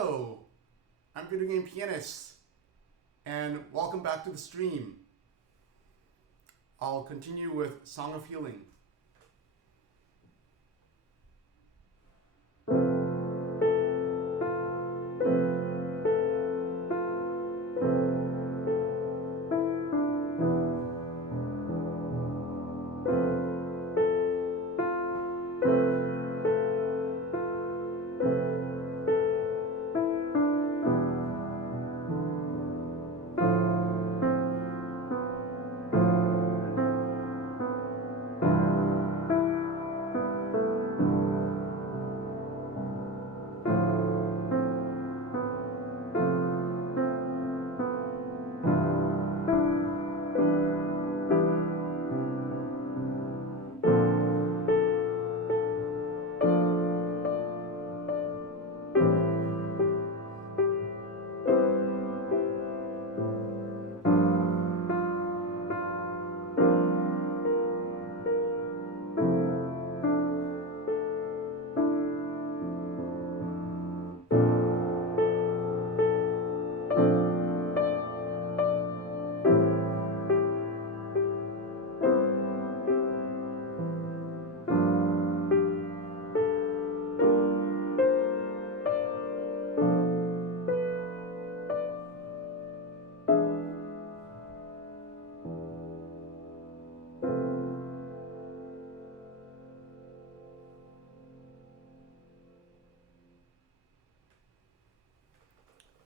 Hello, I'm Video Game Pianist, and welcome back to the stream. I'll continue with Song of Healing.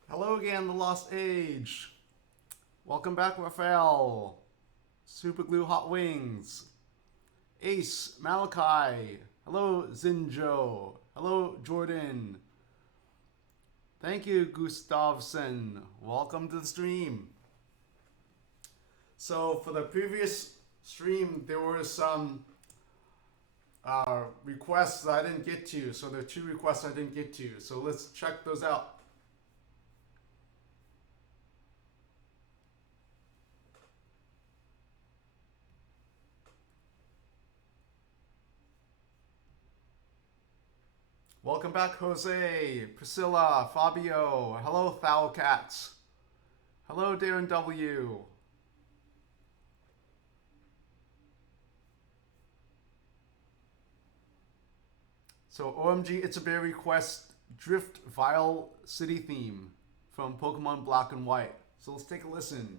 Hello again, The Lost Age. Welcome back, Raphael. Super Glue Hot Wings. Ace, Malachi. Hello, Zinjo. Hello, Jordan. Thank you, Gustavson. Welcome to the stream. So for the previous stream, there were some requests that I didn't get to. So there are 2 requests I didn't get to. So let's check those out. Welcome back, Jose, Priscilla, Fabio. Hello, Foul Cats. Hello, Darren W. So, OMG, it's a bear request Drift Vile City theme from Pokemon Black and White. So let's take a listen.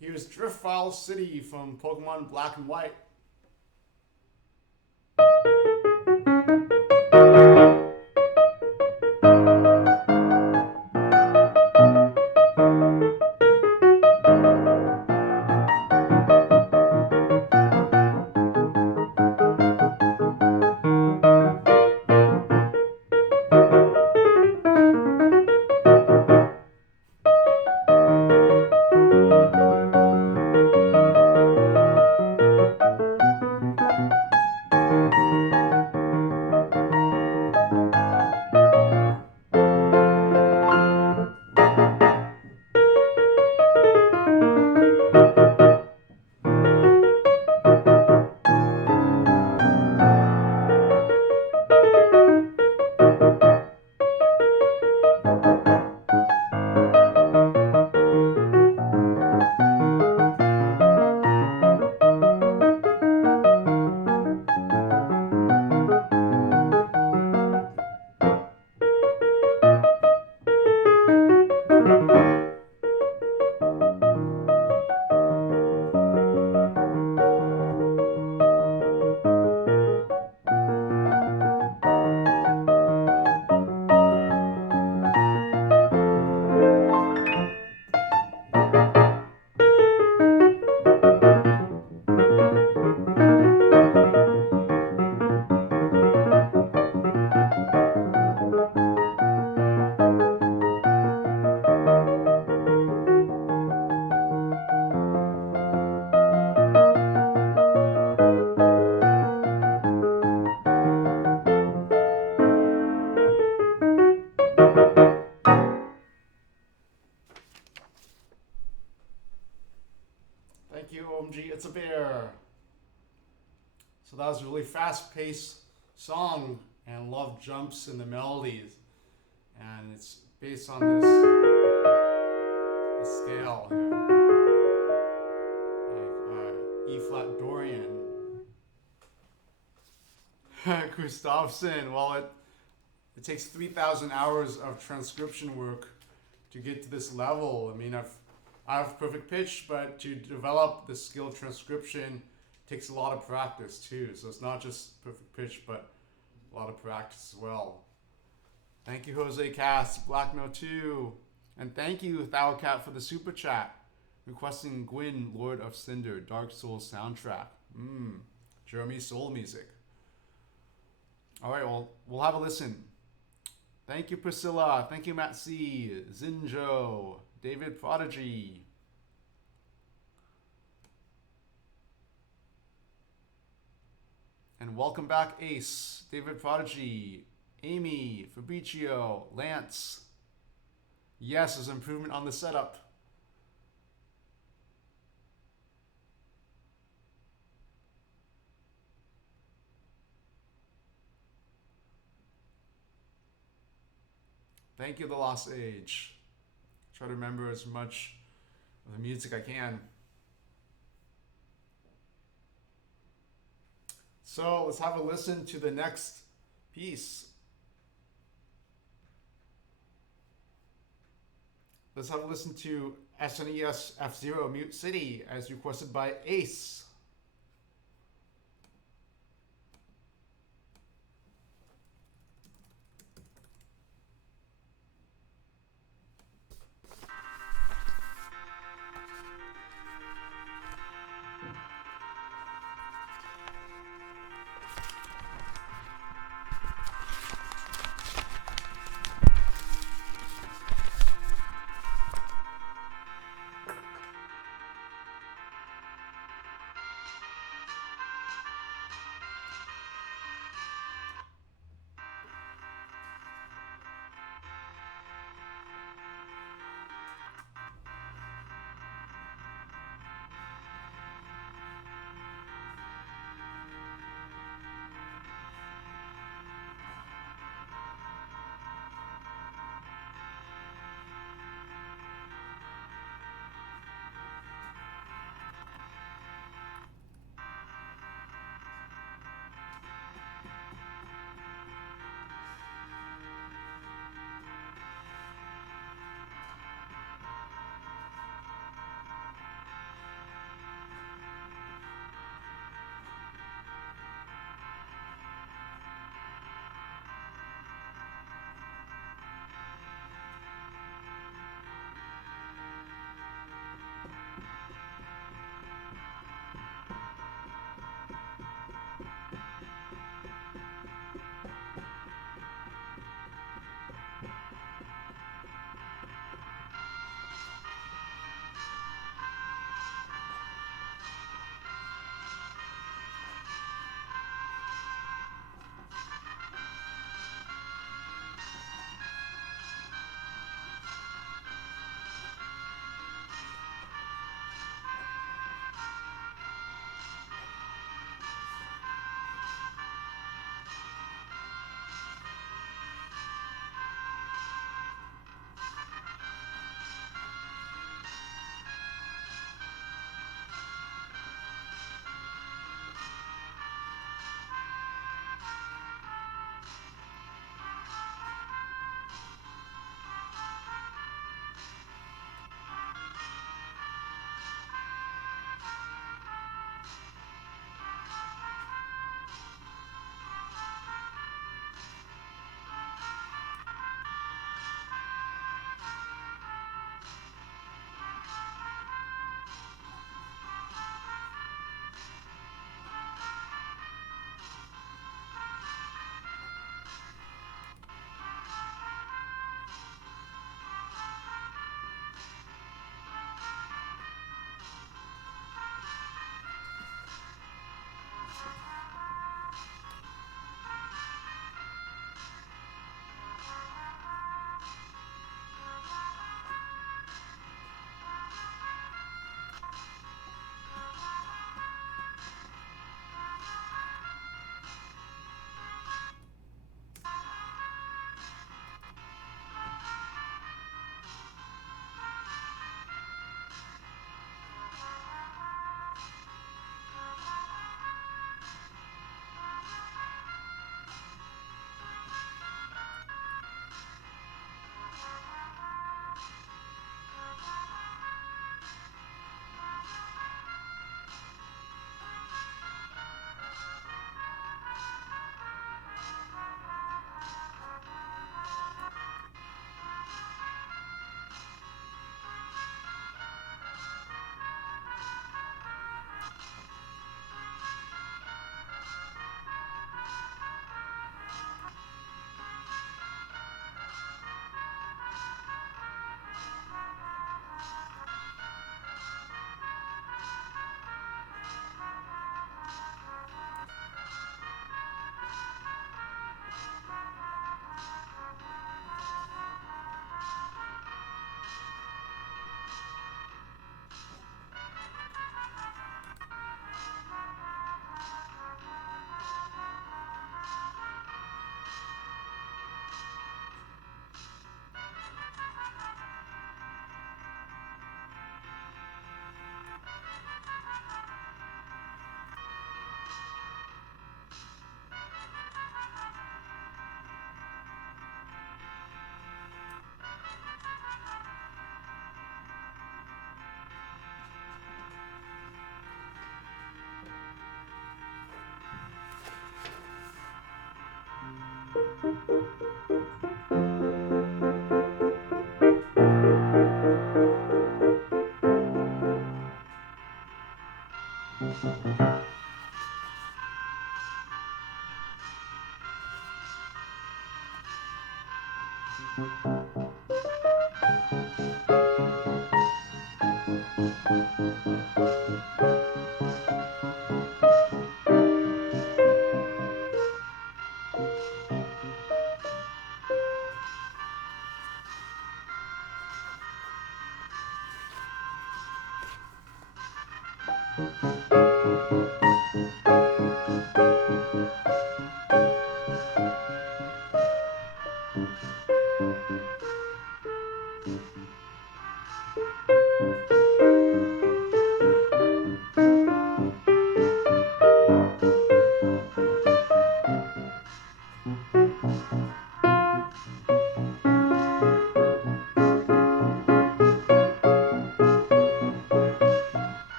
Here's Driftfile City from Pokemon Black and White. Thank you, OMG. It's a bear. So that was a really fast-paced song, and love jumps in the melodies, and it's based on this scale here, like E flat Dorian. Gustafsson. Well, it takes 3,000 hours of transcription work to get to this level. I mean, I have perfect pitch, but to develop the skill of transcription takes a lot of practice too. So it's not just perfect pitch, but a lot of practice as well. Thank you, Jose Cast, Black Note 2. And thank you, Thaucat, for the super chat, requesting Gwyn, Lord of Cinder, Dark Souls soundtrack. Jeremy Soul music. All right, well, we'll have a listen. Thank you, Priscilla. Thank you, Matt C. Zinjo. David Prodigy. And welcome back, Ace. David Prodigy. Amy. Fabricio. Lance. Yes, there's improvement on the setup. Thank you, The Lost Age. Try to remember as much of the music I can. So let's have a listen to the next piece. Let's have a listen to SNES F-Zero Mute City as requested by Ace.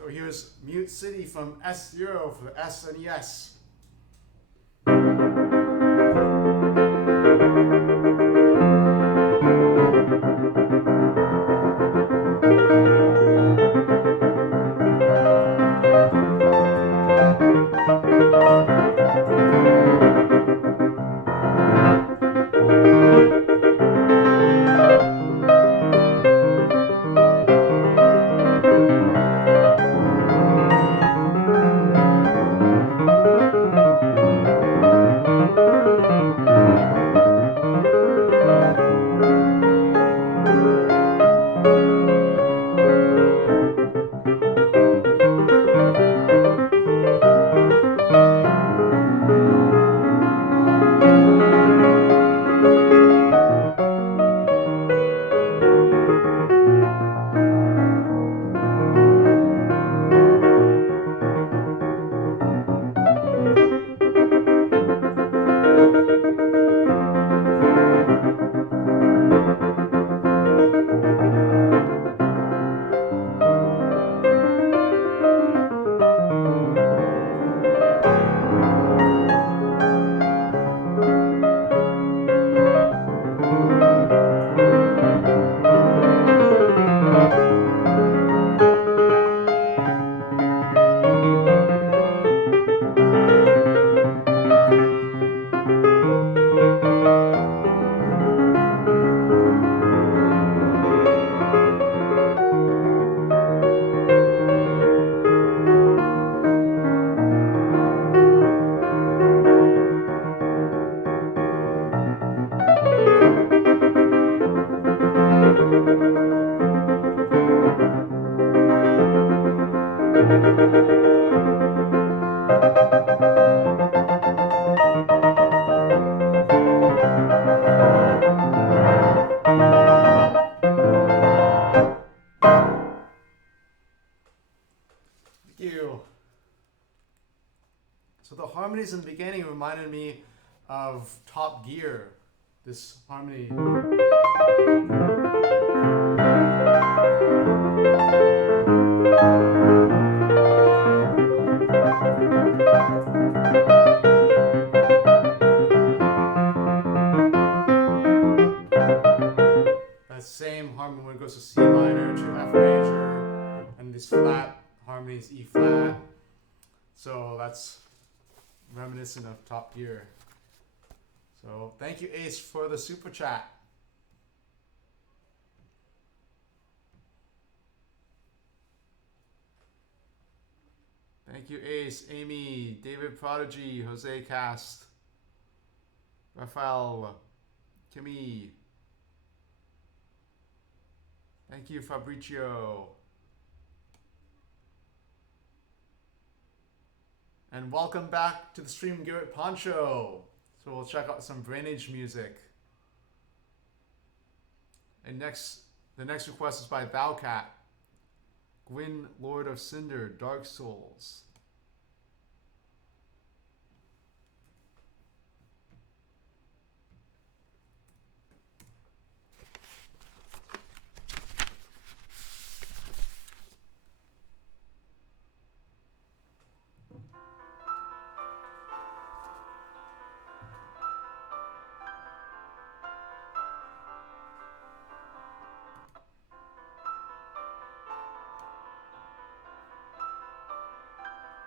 So here's Mute City from S0 for the SNES. You. So the harmonies in the beginning reminded me of Top Gear. This harmony. That same harmony when it goes to C minor to F major, and these flat harmonies, E flat. So that's reminiscent of Top Gear. So thank you, Ace, for the super chat. Thank you, Ace, Amy, David Prodigy, Jose Cast, Rafael, Kimmy. Thank you, Fabricio. And welcome back to the stream, Garrett Poncho. So we'll check out some Brainage music. And the next request is by Valcat. Gwyn, Lord of Cinder, Dark Souls.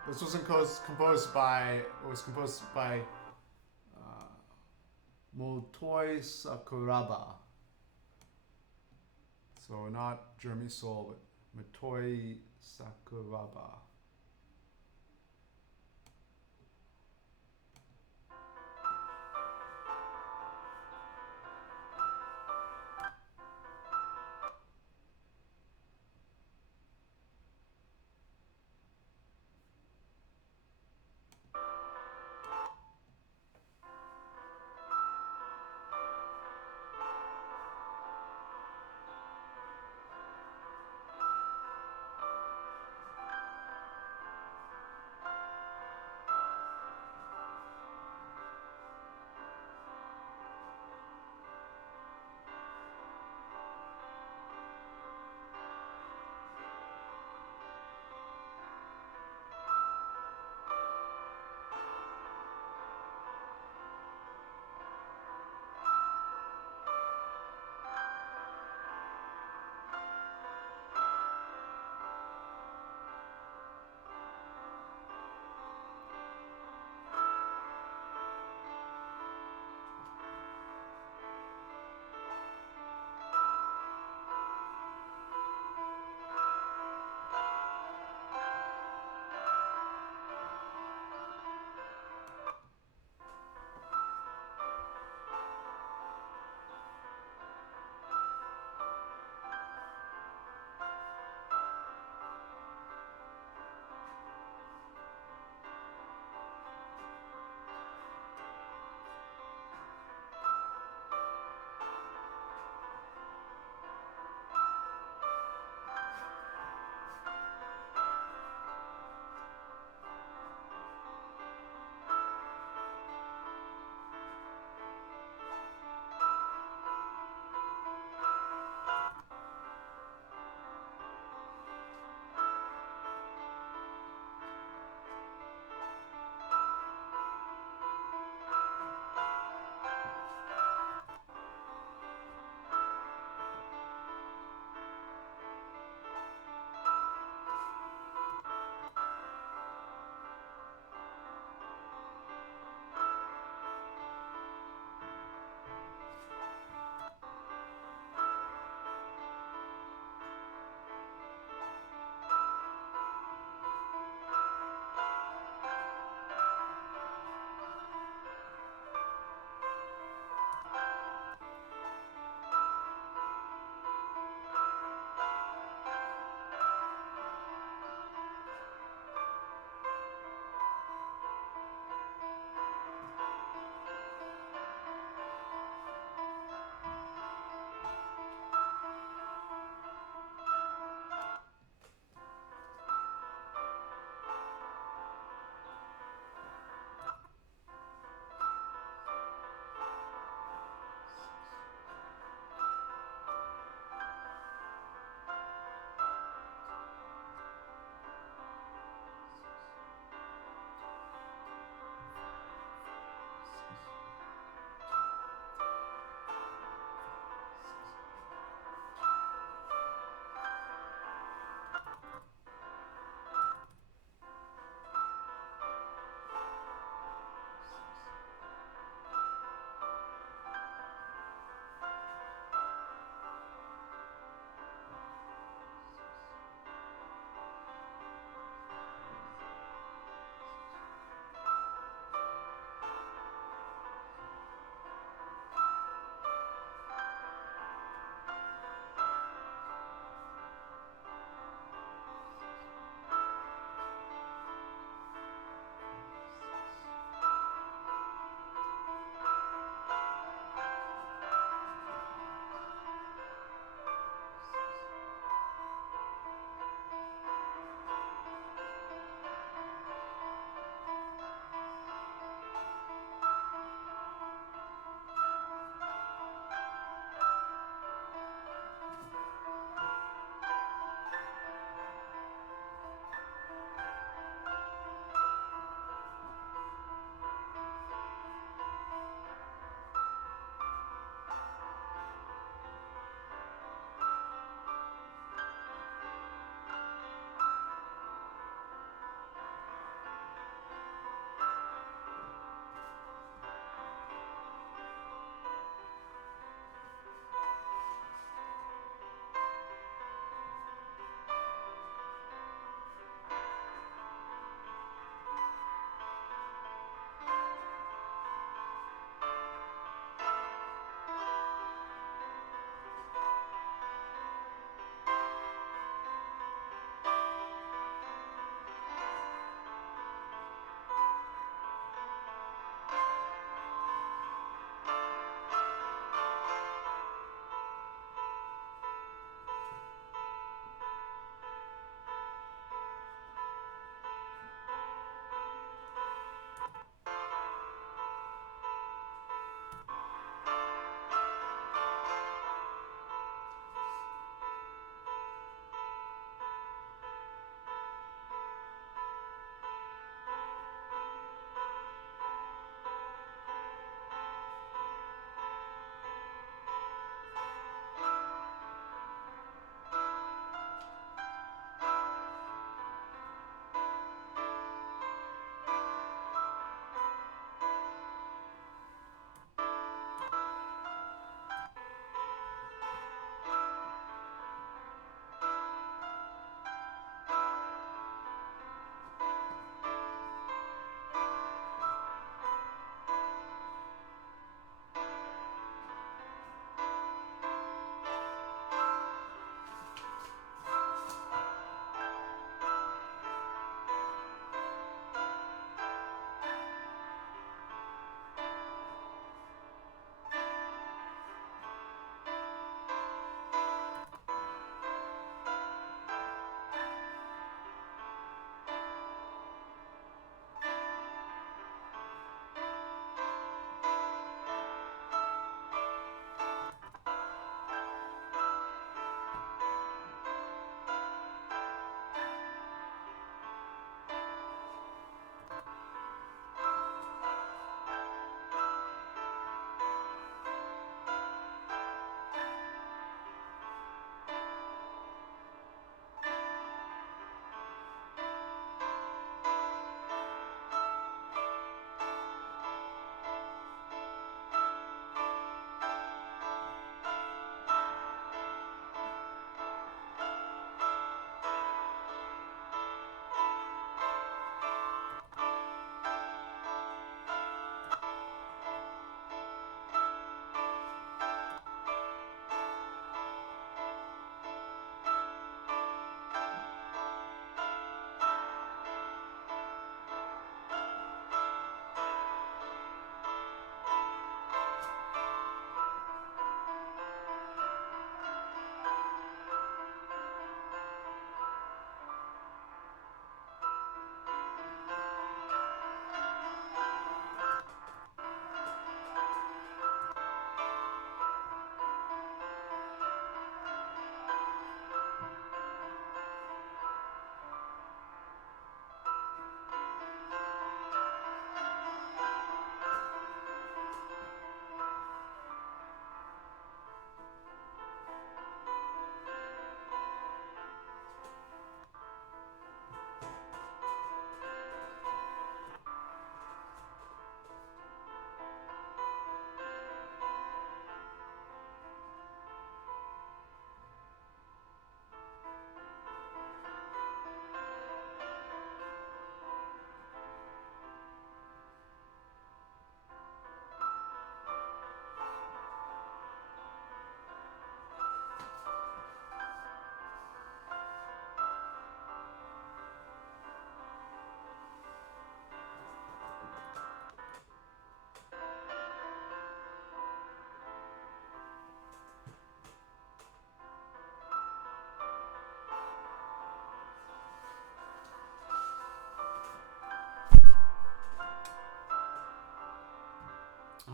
This was composed by Motoi Sakuraba. So not Jeremy Soul, but Motoi Sakuraba.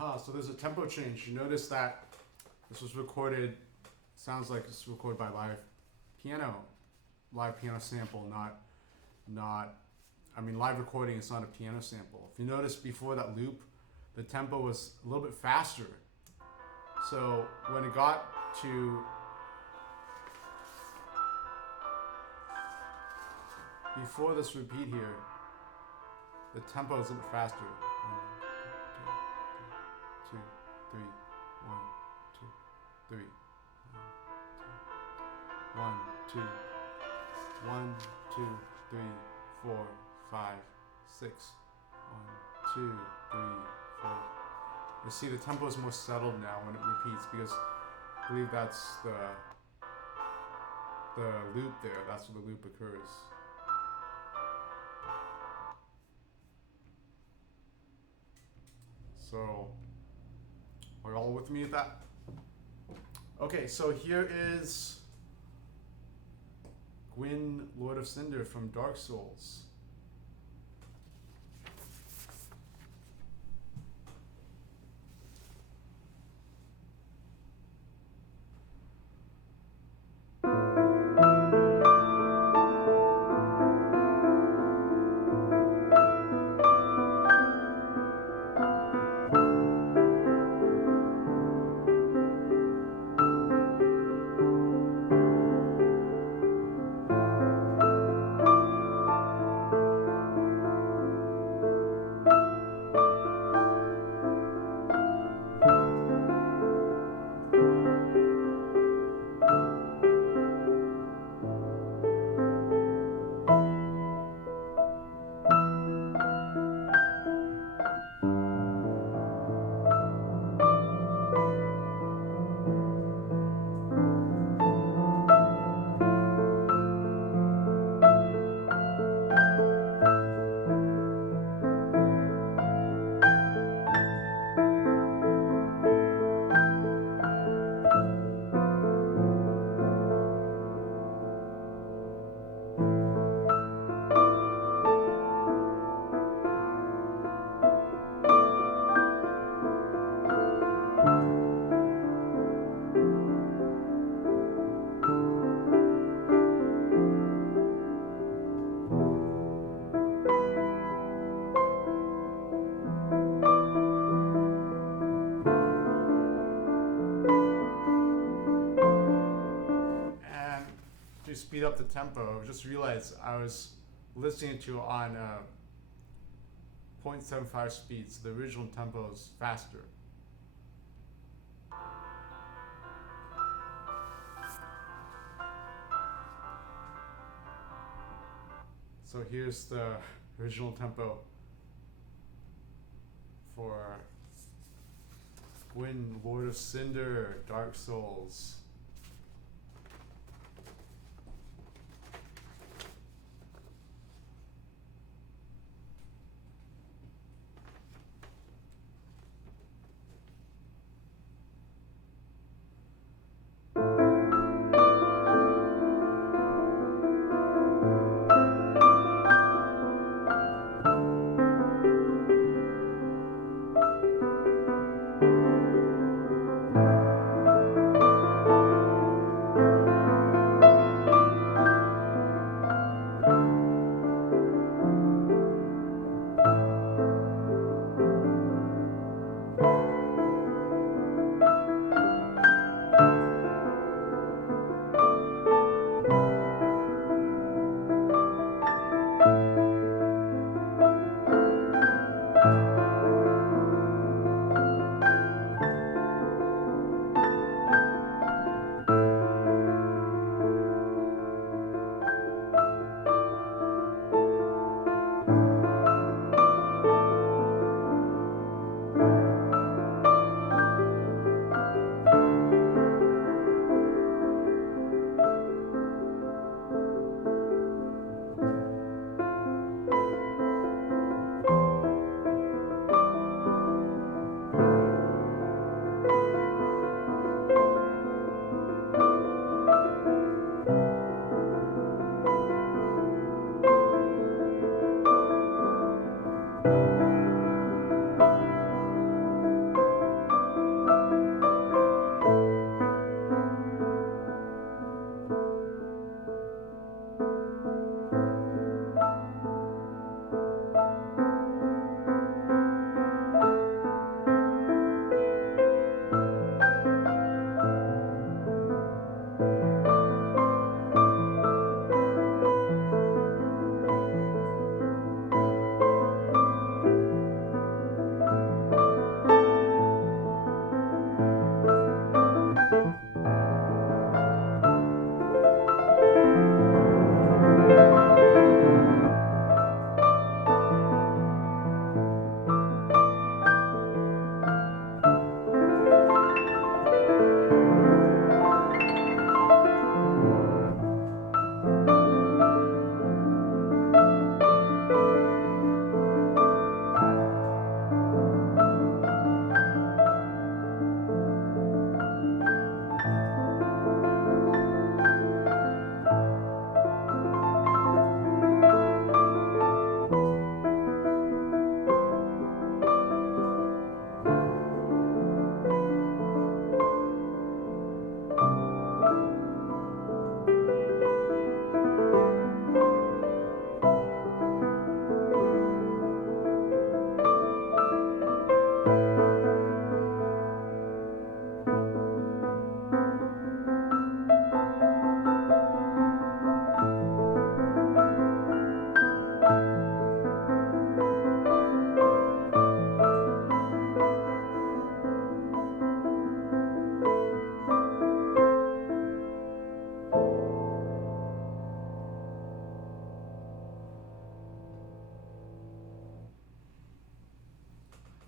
So there's a tempo change. You notice that this was recorded, sounds like it's recorded by live piano sample, live recording is not a piano sample. If you notice before that loop, the tempo was a little bit faster. So when it got to before this repeat here, the tempo is a little bit faster. 1, 2, 3, 1, 2, 3, 1, 2, 1, 2, 3, 4, 5, 6, 1, 2, 3, 4. You see the tempo is more settled now when it repeats because I believe that's the loop there. That's where the loop occurs. So, are you all with me at that? Okay, so here is Gwyn, Lord of Cinder from Dark Souls. To speed up the tempo, I just realized I was listening to on 0.75 speed, so the original tempo is faster. So here's the original tempo for Gwyn, Lord of Cinder, Dark Souls.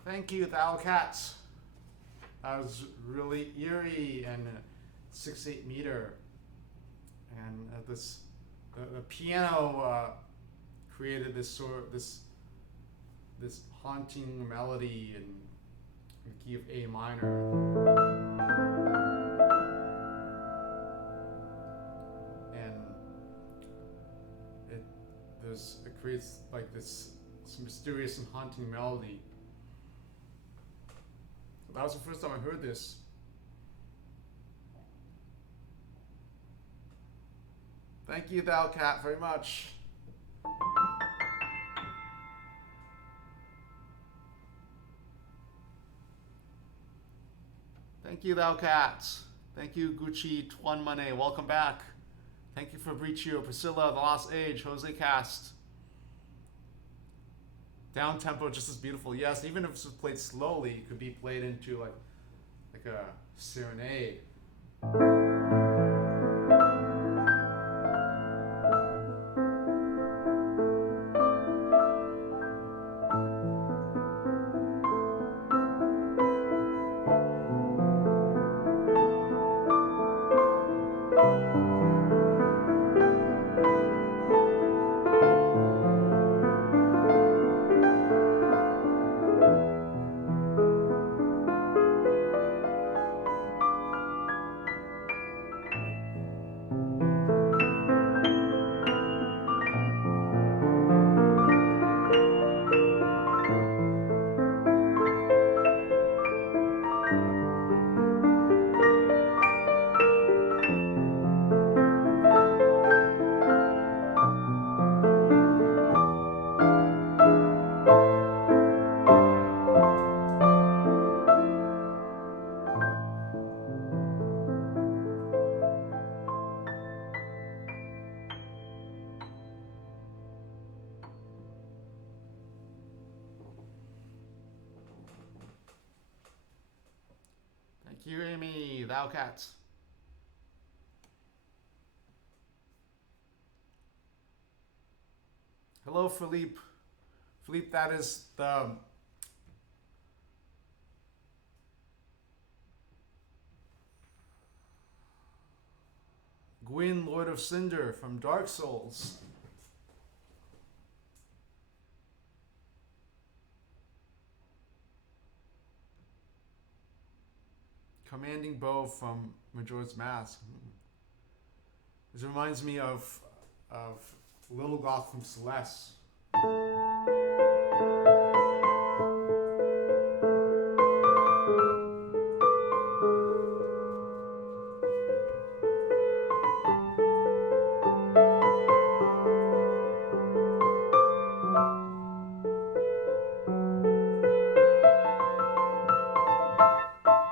Thank you, Thou Cats. That was really eerie and 6/8 meter, and the piano created this haunting melody in the key of A minor, and it creates like this mysterious and haunting melody. That was the first time I heard this. Thank you, Thou Cat, very much. Thank you, Thou Cat. Thank you, Gucci Tuan Mane. Welcome back. Thank you, Fabricio, Priscilla, The Lost Age, Jose Cast. Down tempo, just as beautiful. Yes, even if it's played slowly, it could be played into like a serenade. Thank you, Amy. Thou Cat. Hello, Philippe. Philippe, that is the Gwyn, Lord of Cinder from Dark Souls. Commanding Bow from Majora's Mask. This reminds me of Little Goth from Celeste.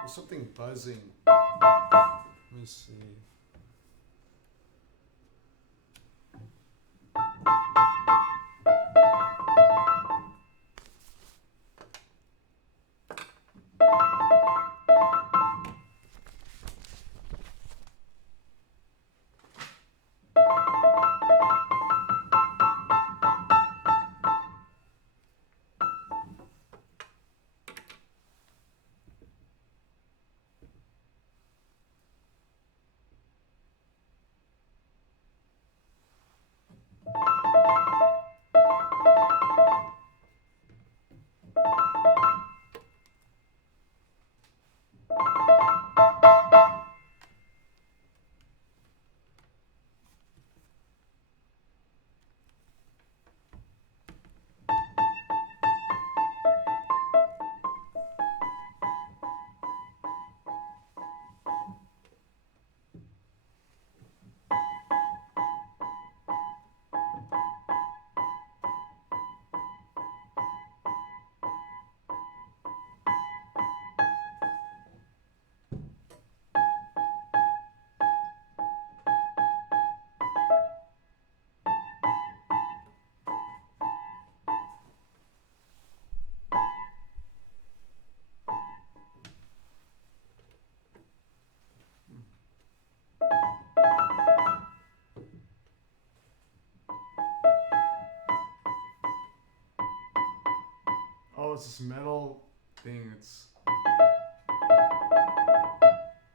There's something buzzing. Let me see. Oh, it's this metal thing.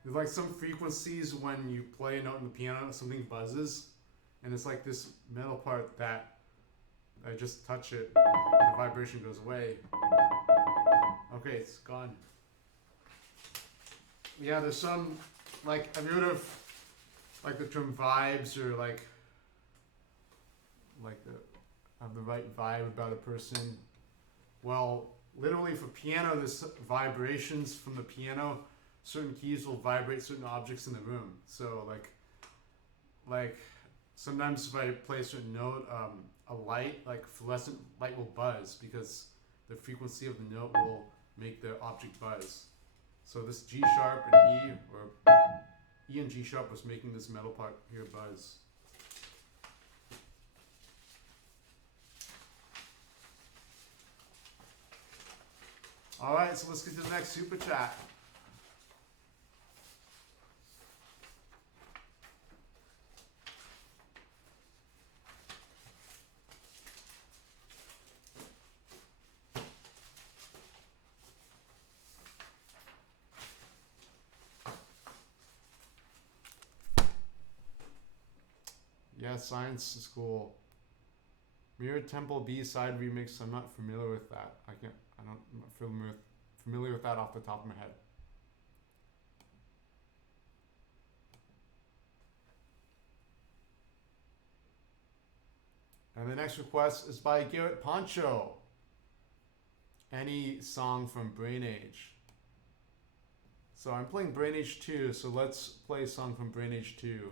There's like some frequencies when you play a note in the piano, something buzzes, and it's like this metal part that I just touch it, and the vibration goes away. Okay, it's gone. Yeah, there's some, like, have you heard of like the term vibes, or like the have the right vibe about a person? Well, literally for piano, there's vibrations from the piano. Certain keys will vibrate certain objects in the room. So like sometimes if I play a certain note, a light, like fluorescent light, will buzz because the frequency of the note will make the object buzz. So this G sharp and E, or E and G sharp, was making this metal part here buzz. Alright, so let's get to the next super chat. Yeah, Science is cool. Mirror Temple B-side remix. I'm not familiar with that. I'm not familiar with that off the top of my head. And the next request is by Garrett Poncho. Any song from Brain Age. So I'm playing Brain Age 2, so let's play a song from Brain Age 2.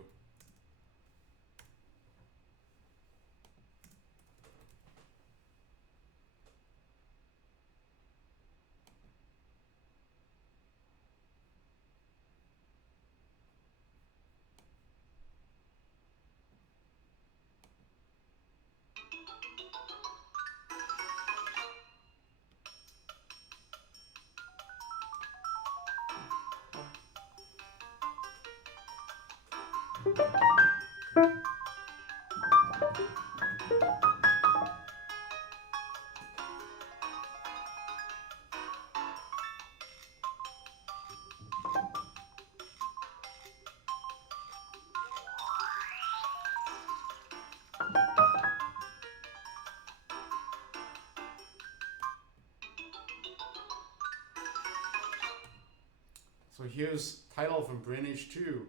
So here's title from Brain Age 2.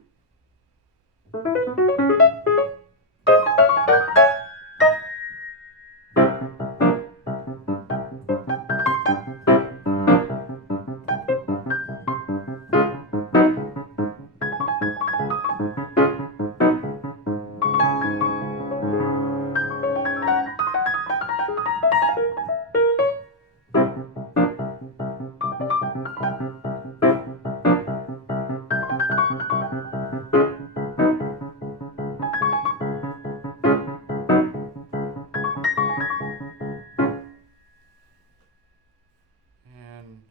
And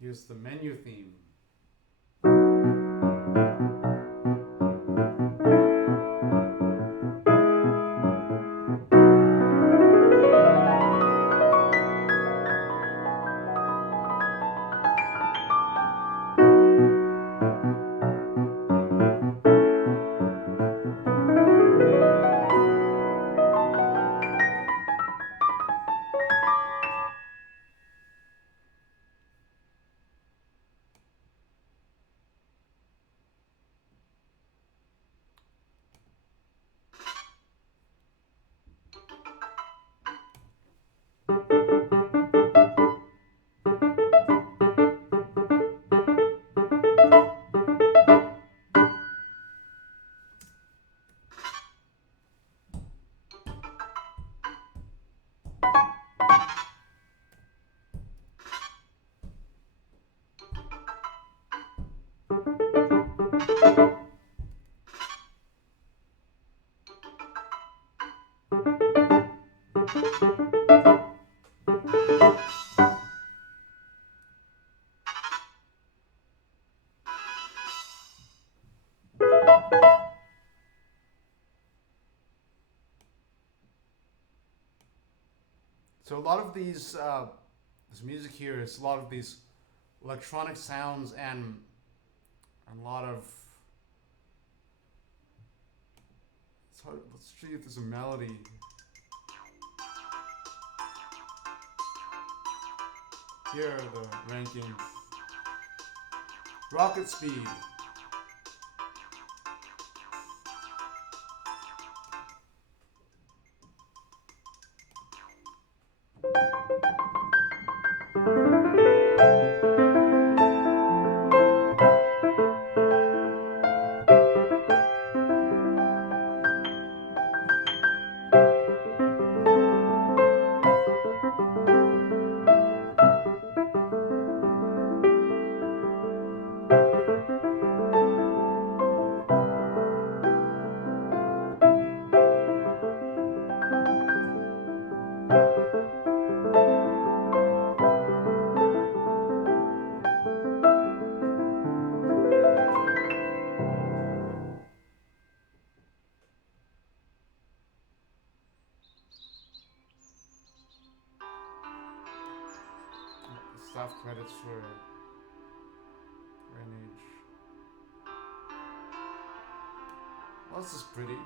here's the menu theme. So a lot of these, this music here is a lot of these electronic sounds and a lot of. Let's see if there's a melody. Here are the rankings. Rocket speed. Staff credits for NH. Well, this is pretty.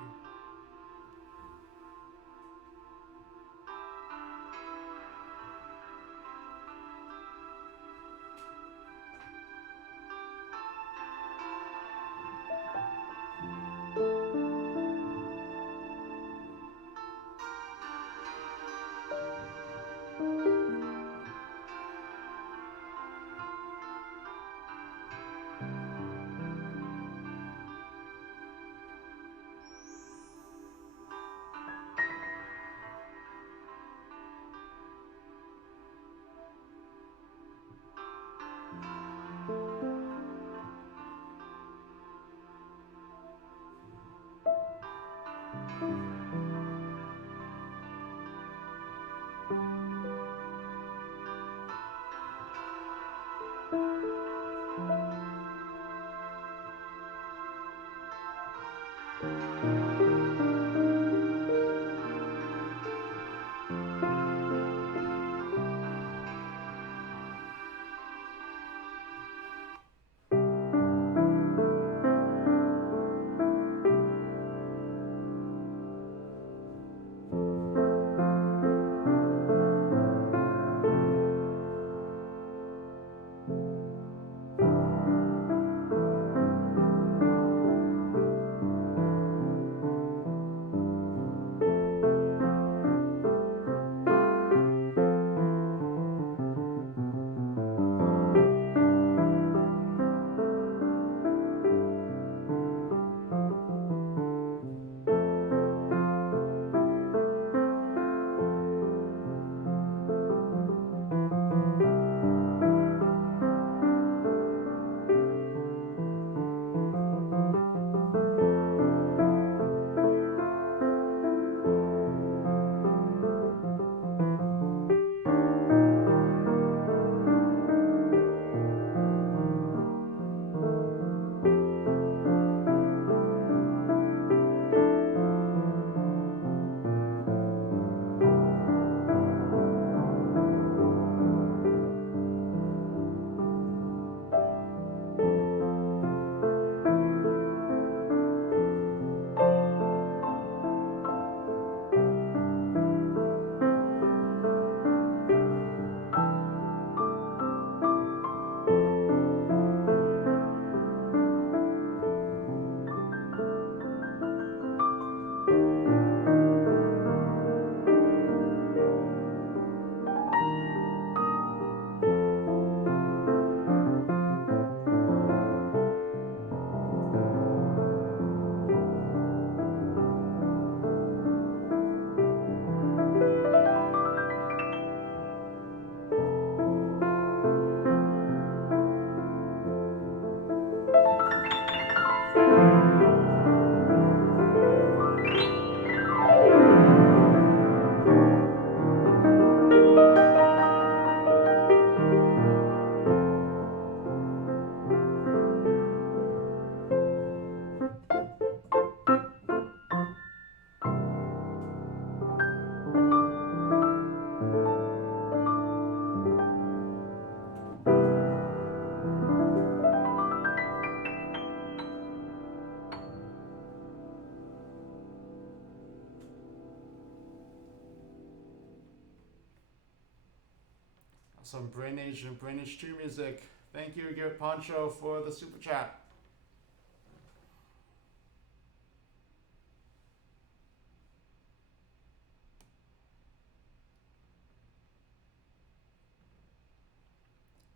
some Brain Age and Brain Age 2 music. Thank you, Garrett Poncho, for the super chat.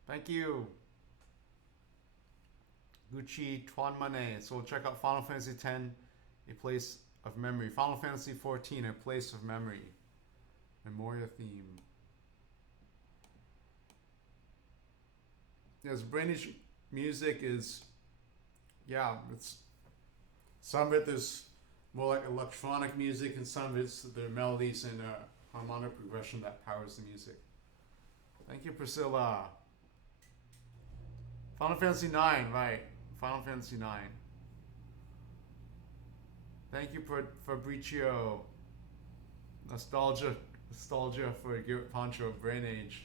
Thank you. Gucci Tuan Mane. So check out Final Fantasy X, A Place of Memory. Final Fantasy XIV, A Place of Memory. Memoria theme. Yes, Brain Age music is, yeah, it's some of it there's more like electronic music, and some of it's the melodies and harmonic progression that powers the music. Thank you, Priscilla. Final Fantasy IX, right? Final Fantasy IX. Thank you, Fabricio. Nostalgia for Garrett Poncho of Brain Age.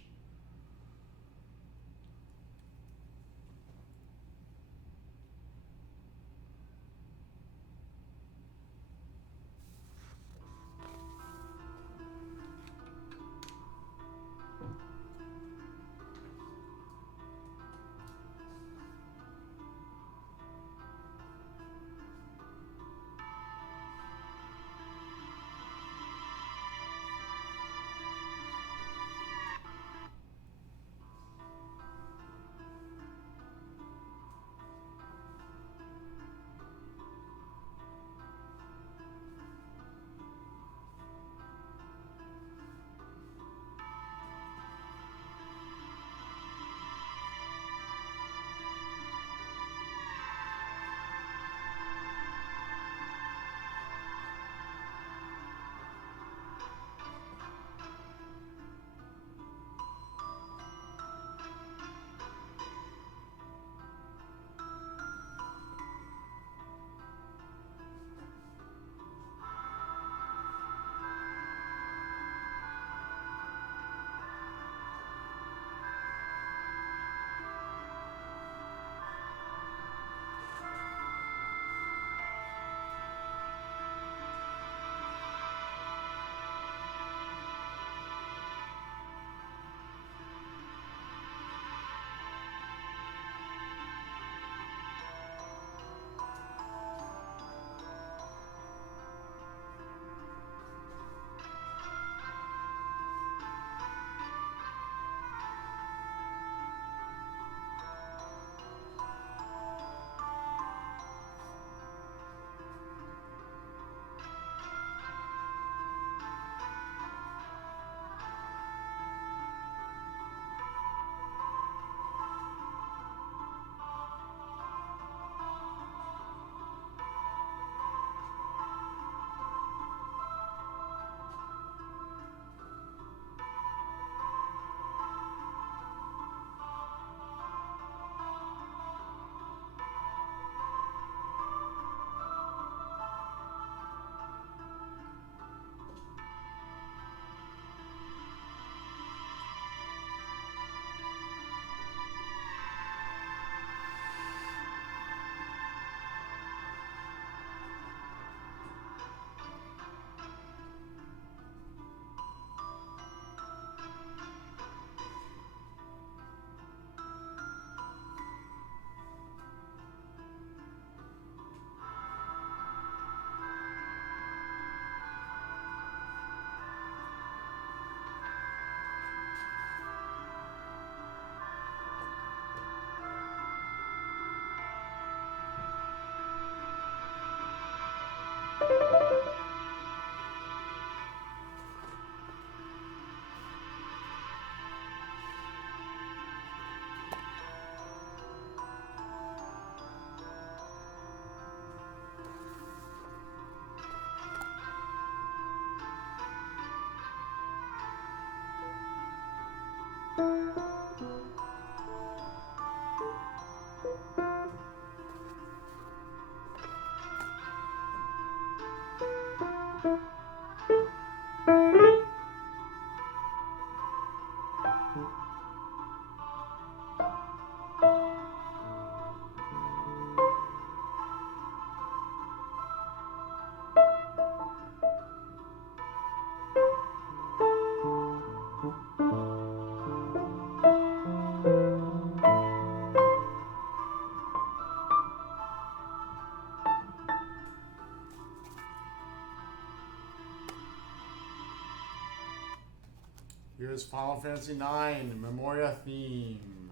Here's Final Fantasy IX, Memoria theme.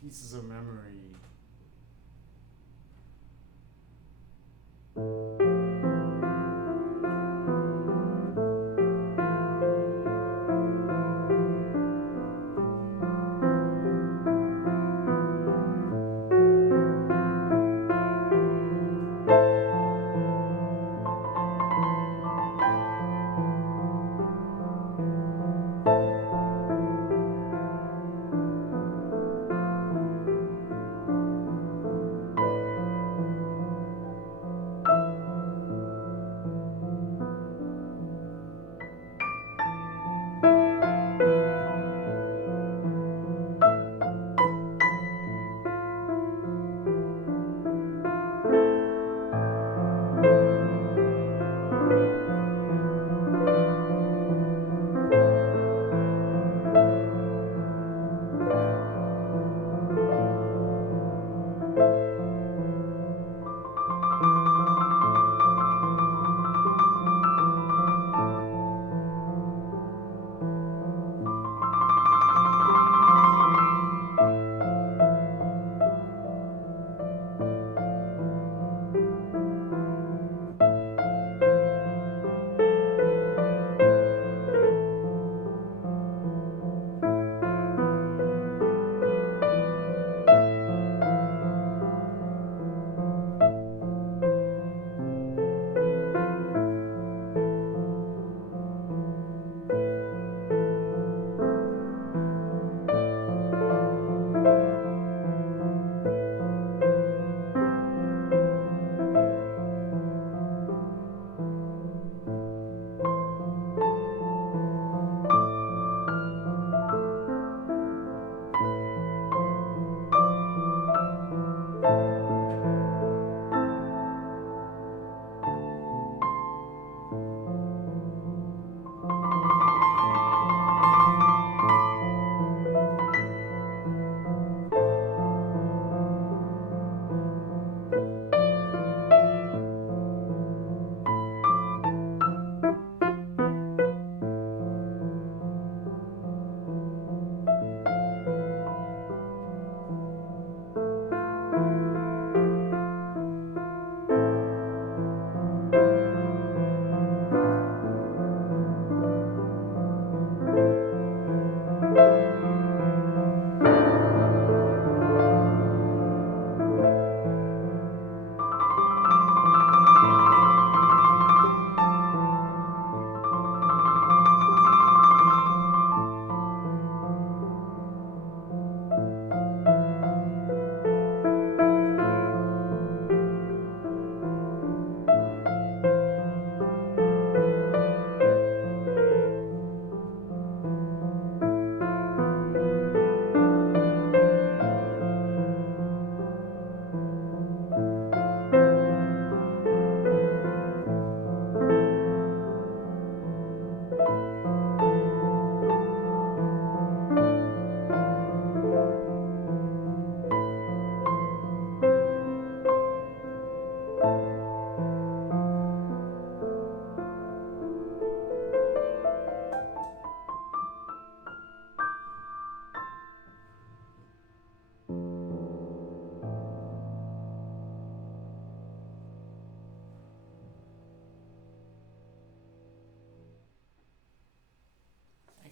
Pieces of Memory.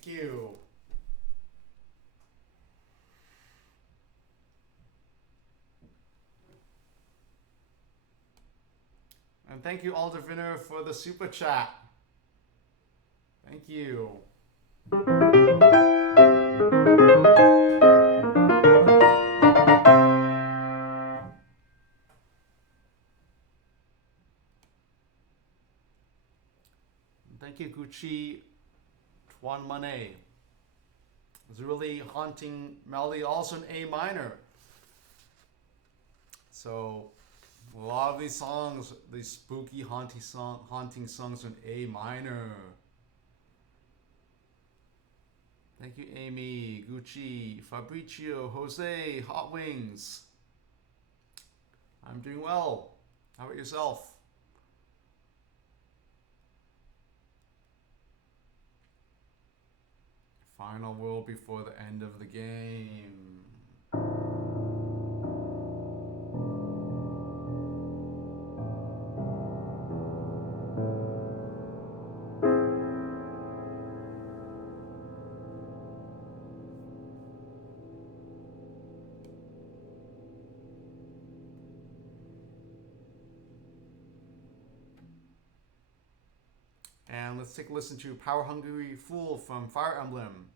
Thank you. And thank you, Aldervinner, for the super chat. Thank you. Thank you, Gucci Tuan Monet. It's a really haunting melody, also in A minor. So a lot of these songs, these spooky haunting songs in A minor. Thank you, Amy, Gucci, Fabricio, Jose, Hot Wings. I'm doing well. How about yourself? final world before the end of the game. And let's take a listen to Power Hungry Fool from Fire Emblem.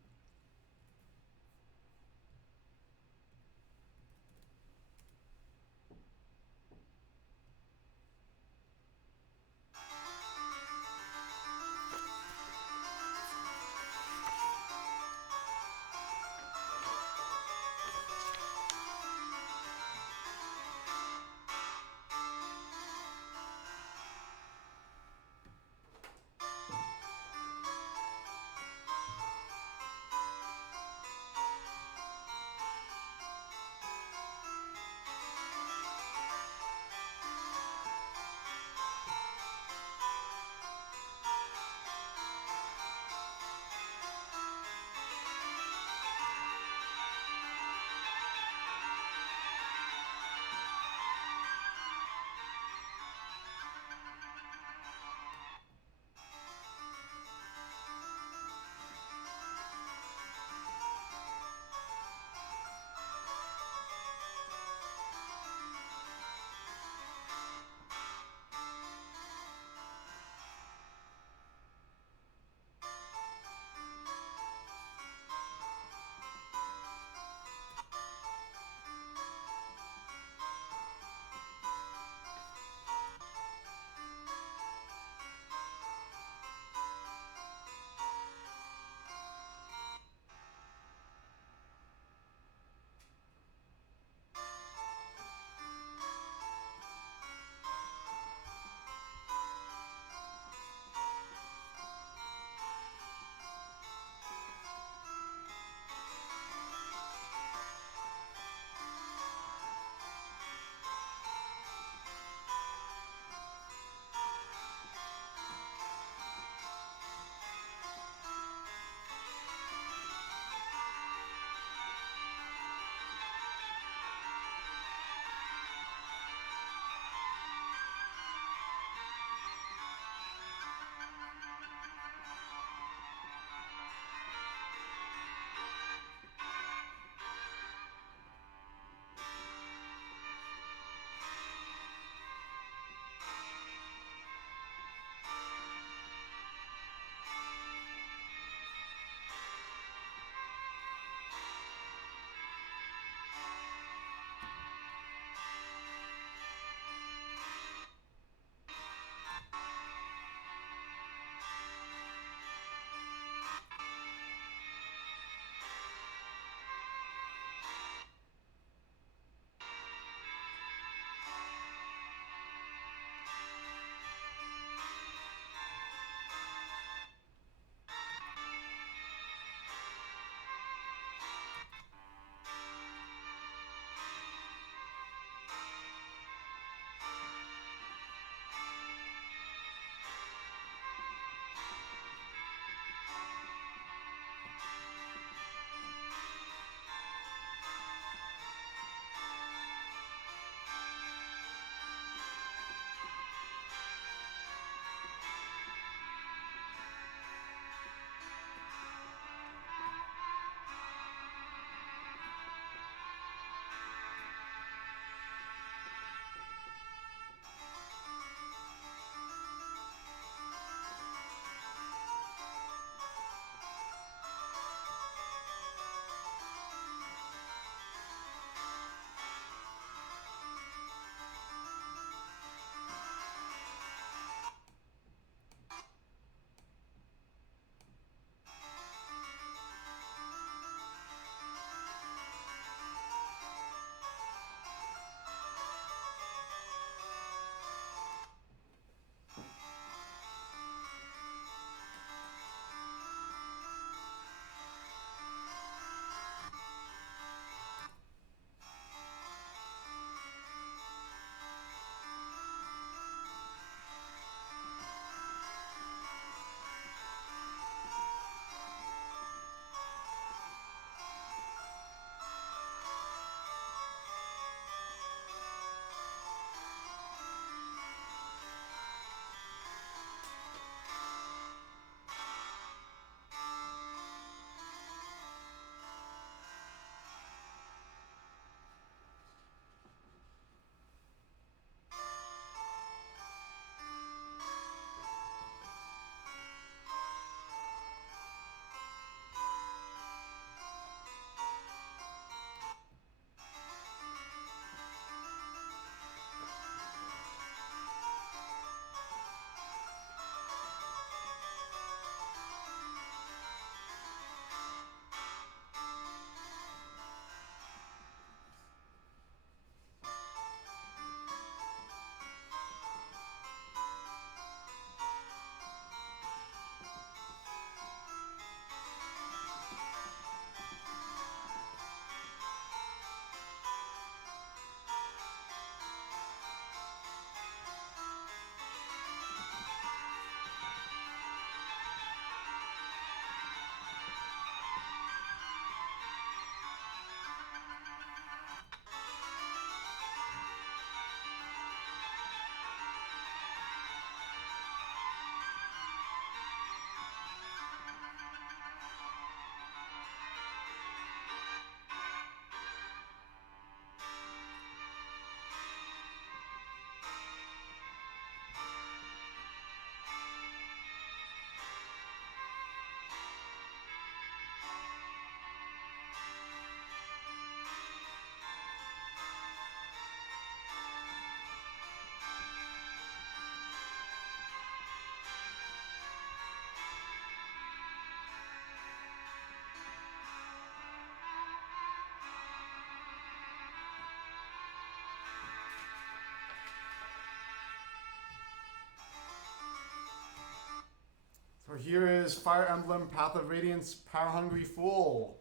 here is Fire Emblem Path of Radiance Power Hungry Fool.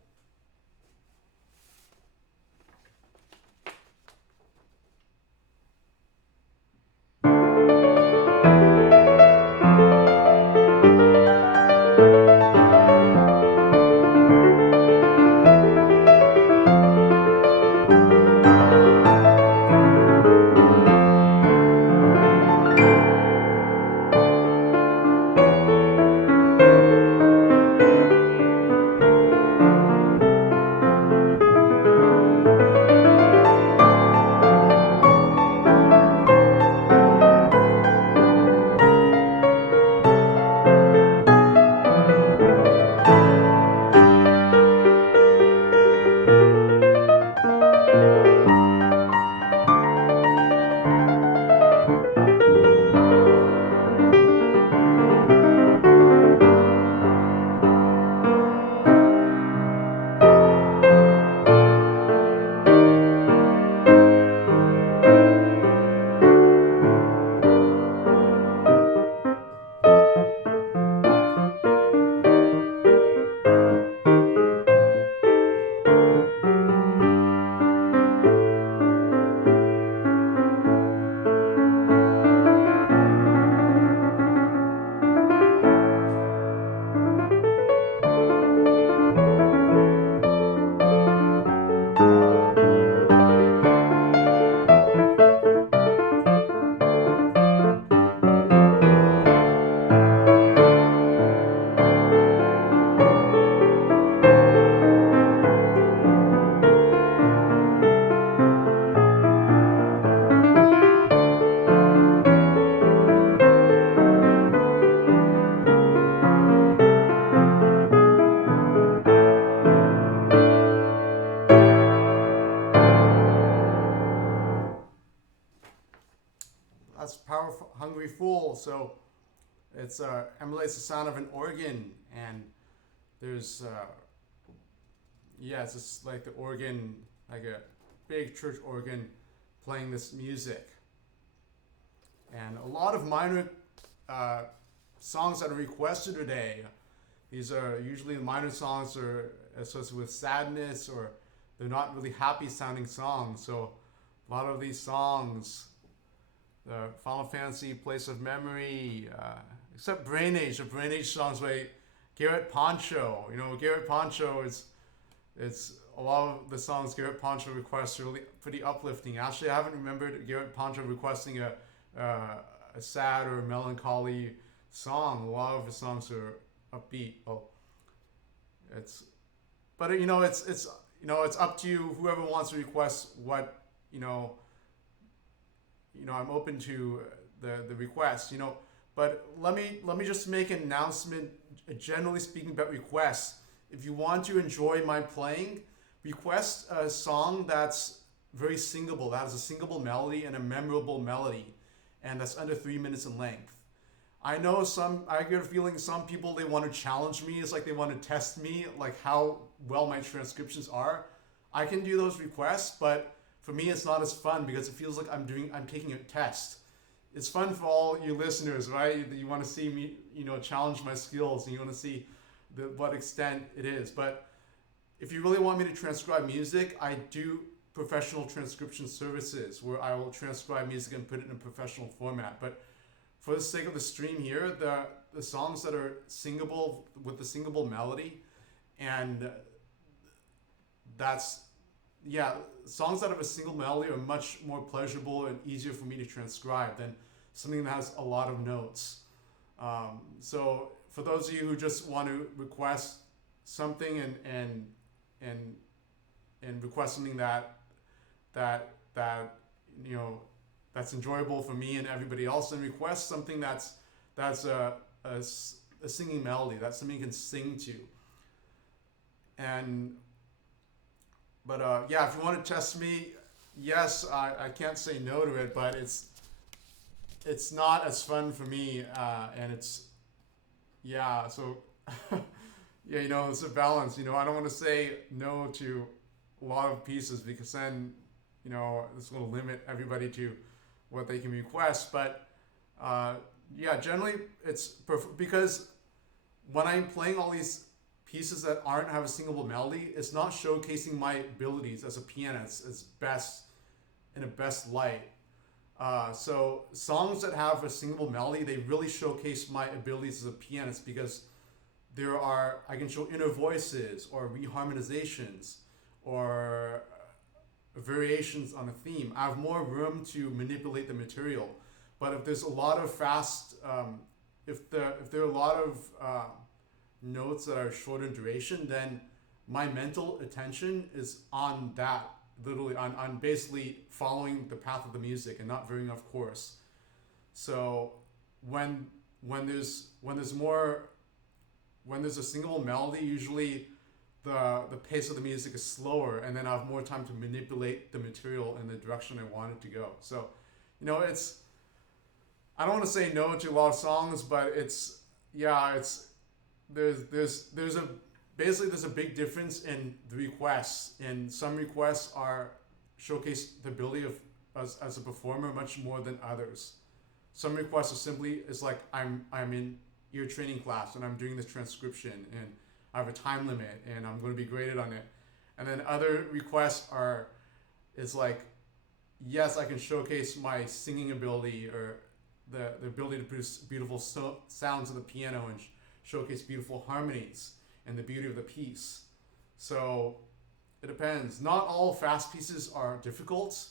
That's Power Hungry Fool. So it's emulates the sound of an organ, and there's it's just like the organ, like a big church organ, playing this music. And a lot of minor songs that are requested today. These are usually the minor songs are associated with sadness, or they're not really happy sounding songs. So a lot of these songs, the Final Fantasy, Place of Memory, except Brain Age. The Brain Age songs by Garrett Poncho. You know, Garrett Poncho it's a lot of the songs Garrett Poncho requests are really pretty uplifting. Actually, I haven't remembered Garrett Poncho requesting a sad or melancholy song. A lot of his songs are upbeat. But it's up to you. Whoever wants to request what I'm open to the request. But let me just make an announcement. Generally speaking, about requests. If you want to enjoy my playing, request a song that's very singable. That has a singable melody and a memorable melody, and that's under 3 minutes in length. I get a feeling some people, they want to challenge me. It's like they want to test me, like how well my transcriptions are. I can do those requests, but for me, it's not as fun because it feels like I'm taking a test. It's fun for all you listeners, right? You want to see me, challenge my skills, and you want to see what extent it is. But if you really want me to transcribe music, I do professional transcription services where I will transcribe music and put it in a professional format. But for the sake of the stream here, the songs that are singable with the singable melody, and songs that have a single melody are much more pleasurable and easier for me to transcribe than something that has a lot of notes. So for those of you who just want to request something and request something that's enjoyable for me and everybody else, and request something that's a singing melody, that's something you can sing to. But if you want to test me, yes, I can't say no to it, but it's not as fun for me, and it's it's a balance. I don't want to say no to a lot of pieces because then it's going to limit everybody to what they can request. But generally it's because when I'm playing all these pieces that aren't have a singable melody, it's not showcasing my abilities as a pianist as best in a best light. So songs that have a singable melody, they really showcase my abilities as a pianist because I can show inner voices or reharmonizations or variations on a theme. I have more room to manipulate the material. But if there's a lot of if there are a lot of notes that are short in duration, then my mental attention is on that, literally on basically following the path of the music and not veering off course. So when there's a single melody, usually the pace of the music is slower, and then I have more time to manipulate the material in the direction I want it to go. So, it's I don't want to say no to a lot of songs, but it's there's a big difference in the requests, and some requests are showcase the ability of us as a performer much more than others. Some requests are simply it's like I'm in ear training class and I'm doing this transcription and I have a time limit and I'm going to be graded on it. And then other requests is like, yes, I can showcase my singing ability or the ability to produce beautiful sounds of the piano and showcase beautiful harmonies and the beauty of the piece. So it depends. Not all fast pieces are difficult,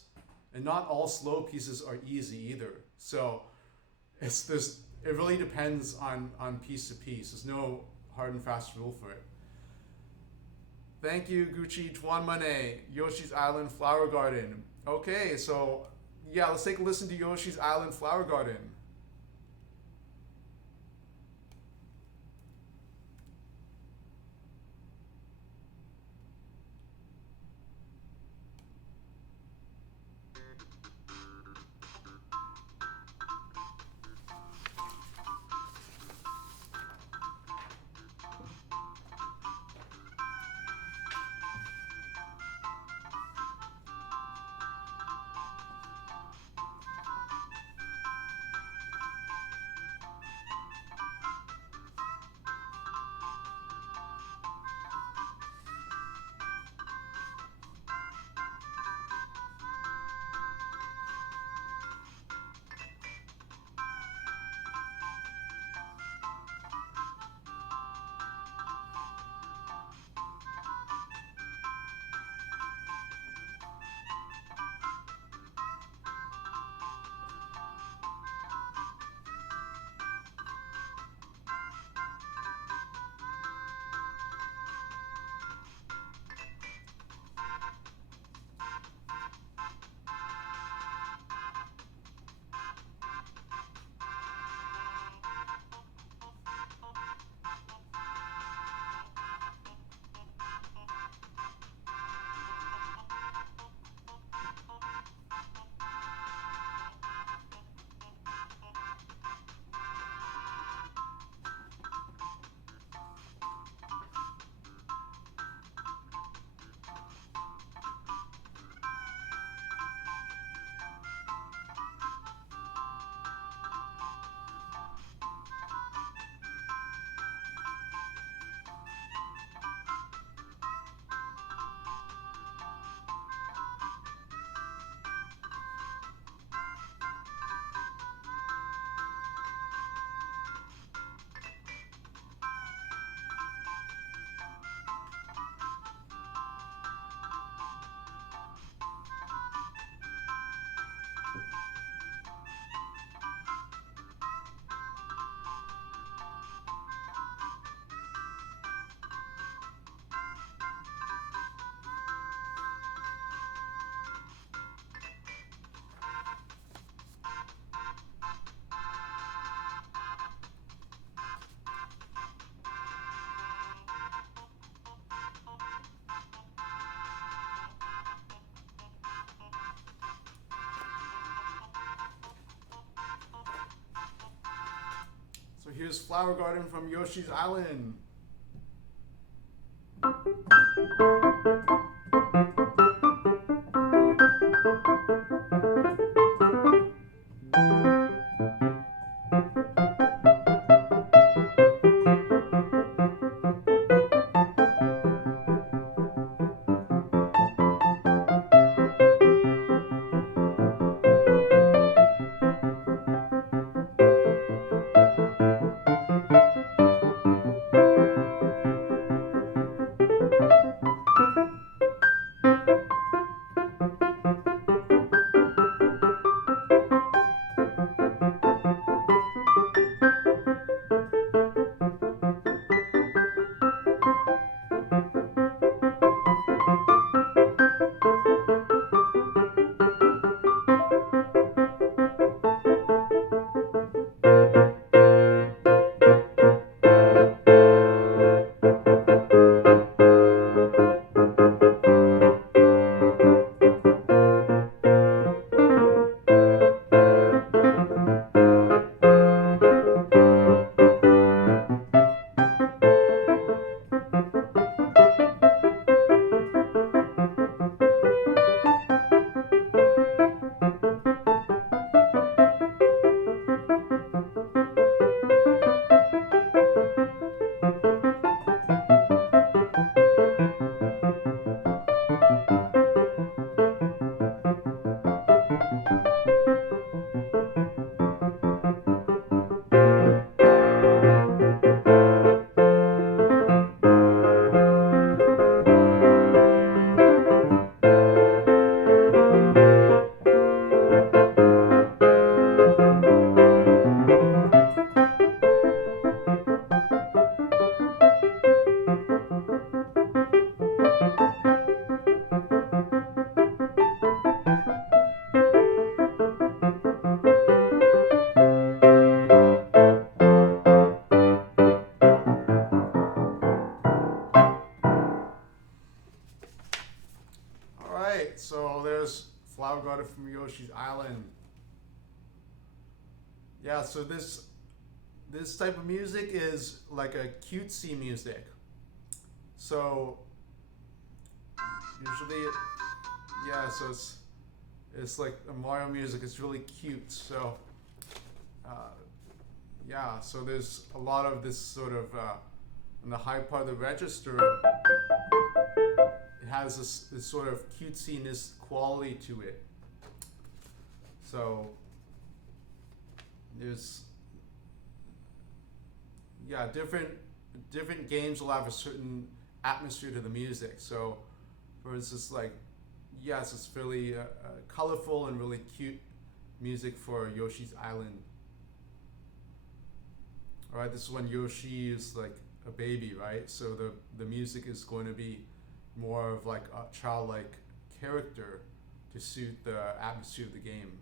and not all slow pieces are easy either. So it really depends on piece to piece. There's no hard and fast rule for it. Thank you, Gucci, Tuan Mane, Yoshi's Island Flower Garden. Okay, so yeah, let's take a listen to Yoshi's Island Flower Garden. So here's Flower Garden from Yoshi's Island. So this type of music is like a cutesy music. So usually, yeah. So it's like a Mario music. It's really cute. So uh, yeah. So there's a lot of this sort of in the high part of the register. It has this sort of cutesiness quality to it. So there's yeah different games will have a certain atmosphere to the music. So for instance, like yes, it's fairly colorful and really cute music for Yoshi's Island. All right, this is when Yoshi is like a baby, right? So the music is going to be more of like a childlike character to suit the atmosphere of the game.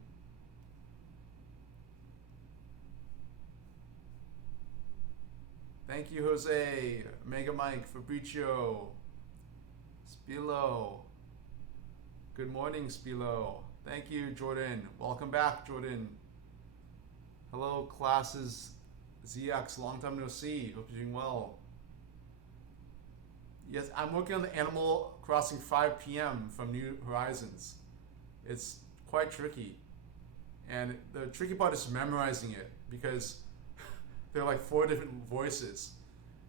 Thank you, Jose, Mega Mike, Fabricio, Spilo. Good morning, Spilo. Thank you, Jordan. Welcome back, Jordan. Hello, classes. ZX, long time no see. Hope you're doing well. Yes, I'm working on the Animal Crossing 5 p.m. from New Horizons. It's quite tricky. And the tricky part is memorizing it because there are like 4 different voices.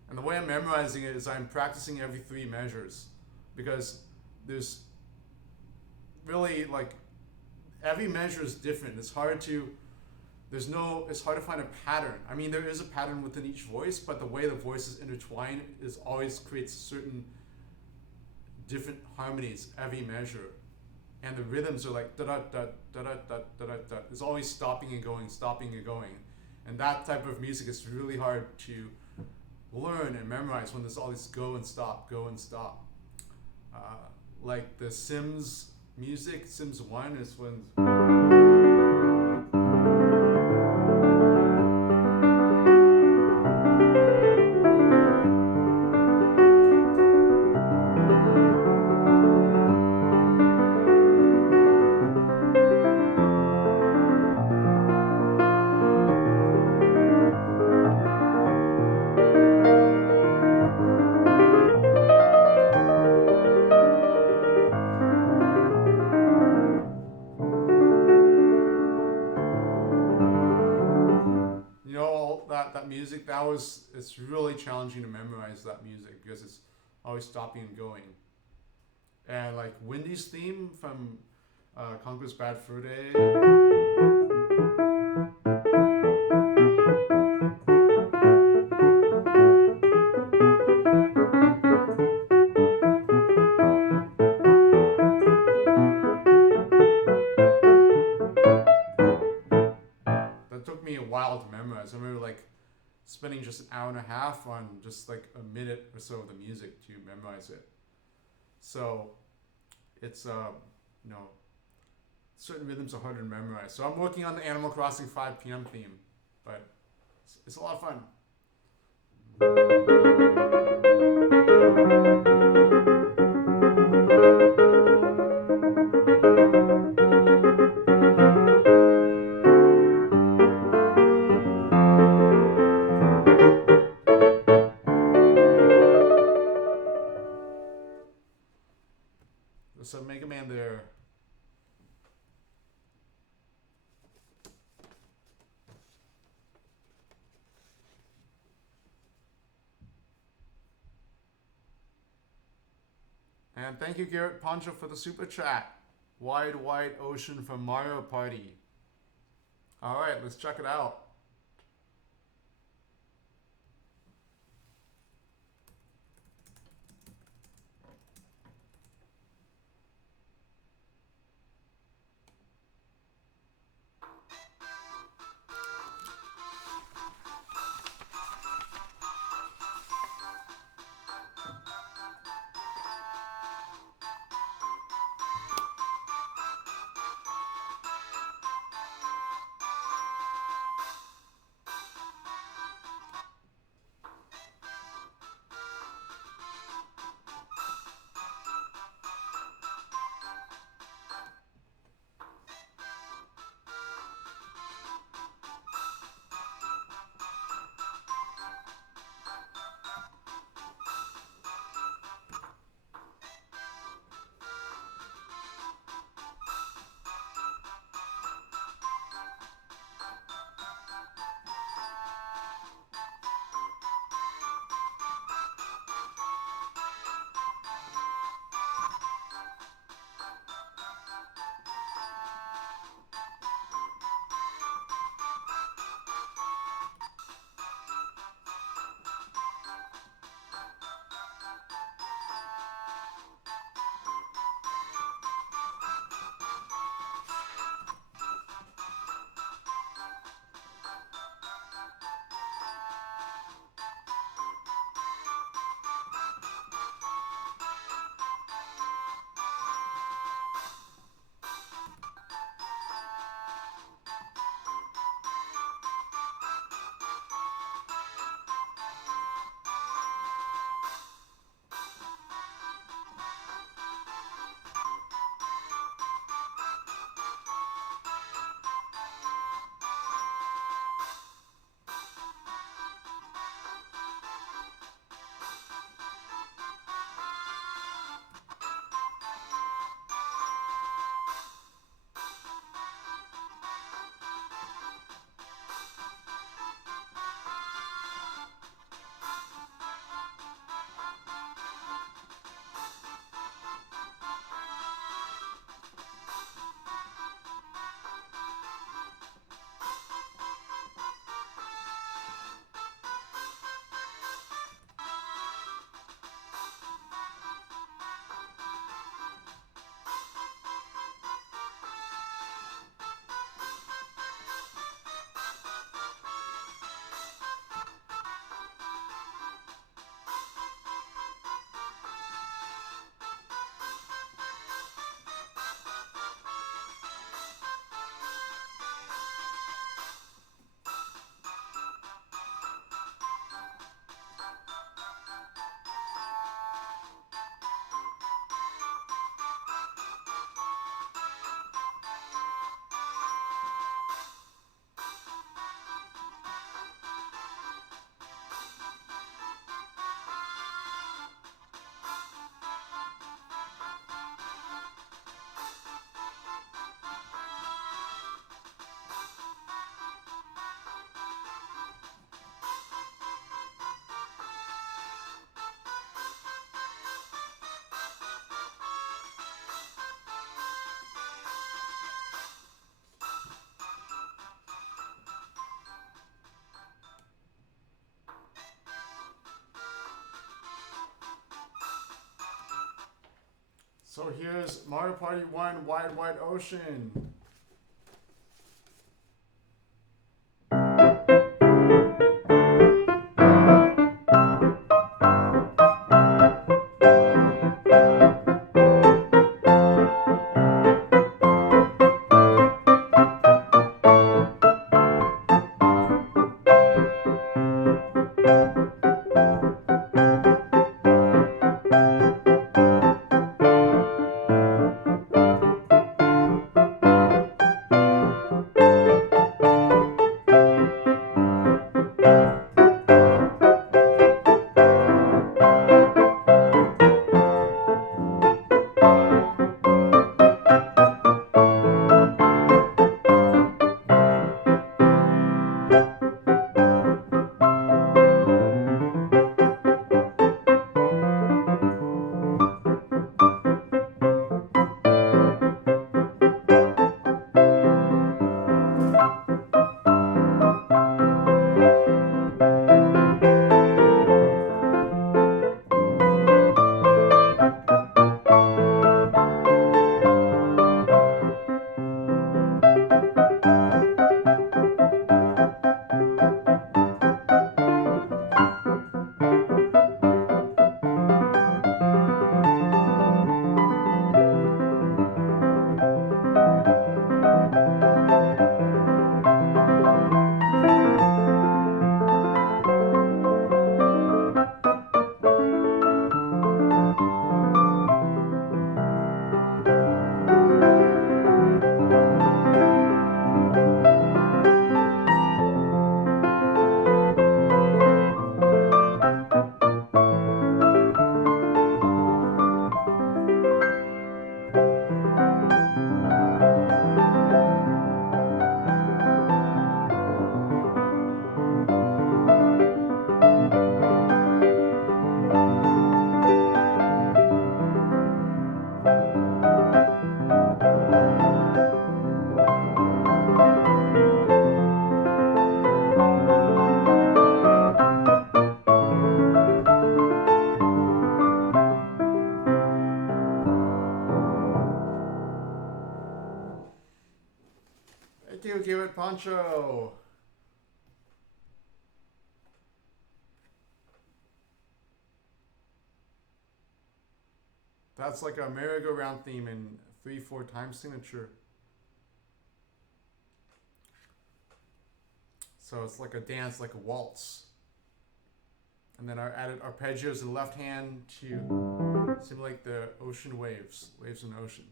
And the way I'm memorizing it is I'm practicing every 3 measures because there's really like every measure is different. It's hard to find a pattern. I mean, there is a pattern within each voice, but the way the voices intertwine is always creates certain different harmonies every measure. And the rhythms are like da da da da da da da da da. It's always stopping and going, stopping and going. And that type of music is really hard to learn and memorize when there's all this go and stop, go and stop. Like the Sims music, Sims 1 is when all that music it's really challenging to memorize that music because it's always stopping and going. And like Wendy's theme from Conquer's Bad Fur Day. That took me a while to memorize. I remember like spending just an hour and a half on just like a minute or so of the music to memorize it. So it's certain rhythms are harder to memorize. So I'm working on the Animal Crossing 5 p.m. theme, but it's a lot of fun. So Mega Man there. And thank you, Garrett Poncho, for the super chat. Wide, wide ocean from Mario Party. All right, let's check it out. So here's Mario Party 1 Wide Wide Ocean. Thank you, Give It Poncho. That's like a merry-go-round theme in 3/4 time signature. So it's like a dance, like a waltz. And then I added arpeggios in the left hand to simulate the ocean waves in the ocean.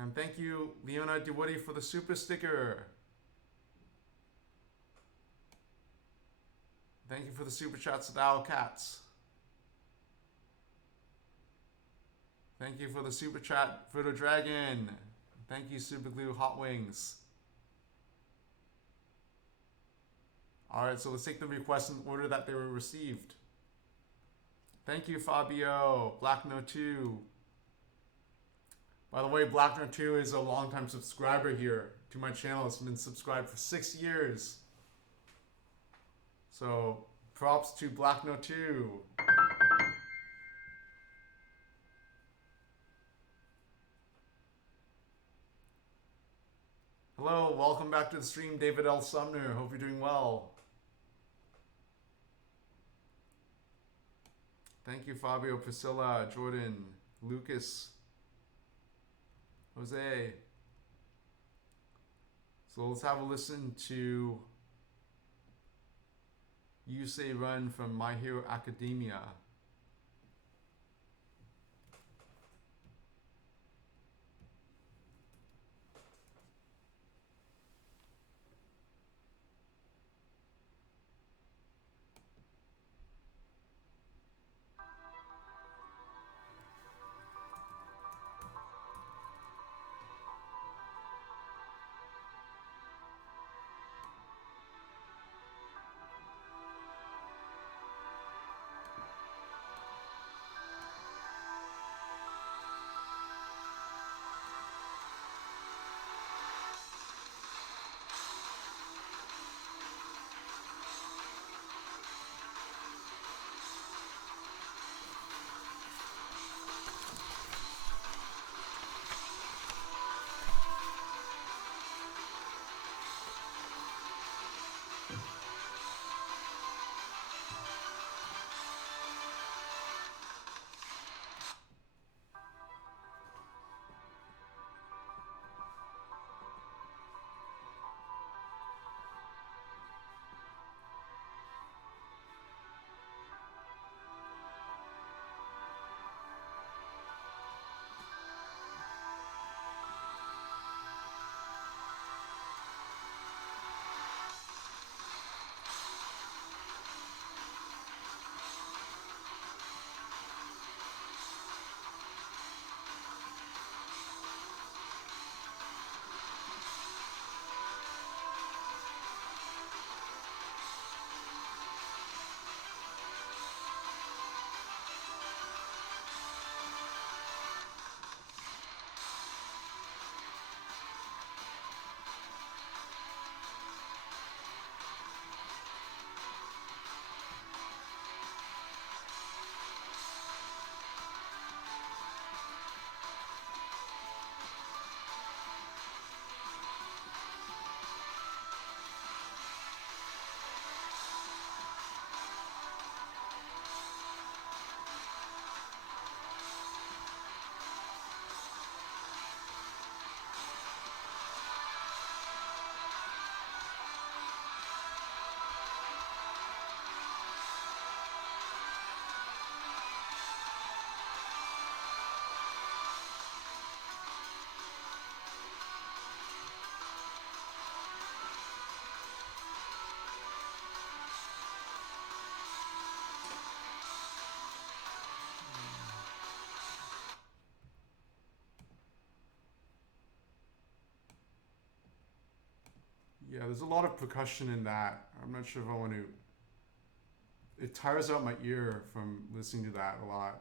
And thank you, Leona DeWoody, for the super sticker. Thank you for the super chats with Owl Cats. Thank you for the super chat, Fruto Dragon. Thank you, Super Glue Hot Wings. Alright, so let's take the requests in order that they were received. Thank you, Fabio. Black No 2. By the way, Black No 2 is a longtime subscriber here to my channel. It's been subscribed for 6 years. So, props to Black No 2. Hello, welcome back to the stream, David L. Sumner. Hope you're doing well. Thank you, Fabio, Priscilla, Jordan, Lucas, Jose. So let's have a listen to You Say Run from My Hero Academia. Yeah, there's a lot of percussion in that. I'm not sure if I want to. It tires out my ear from listening to that a lot.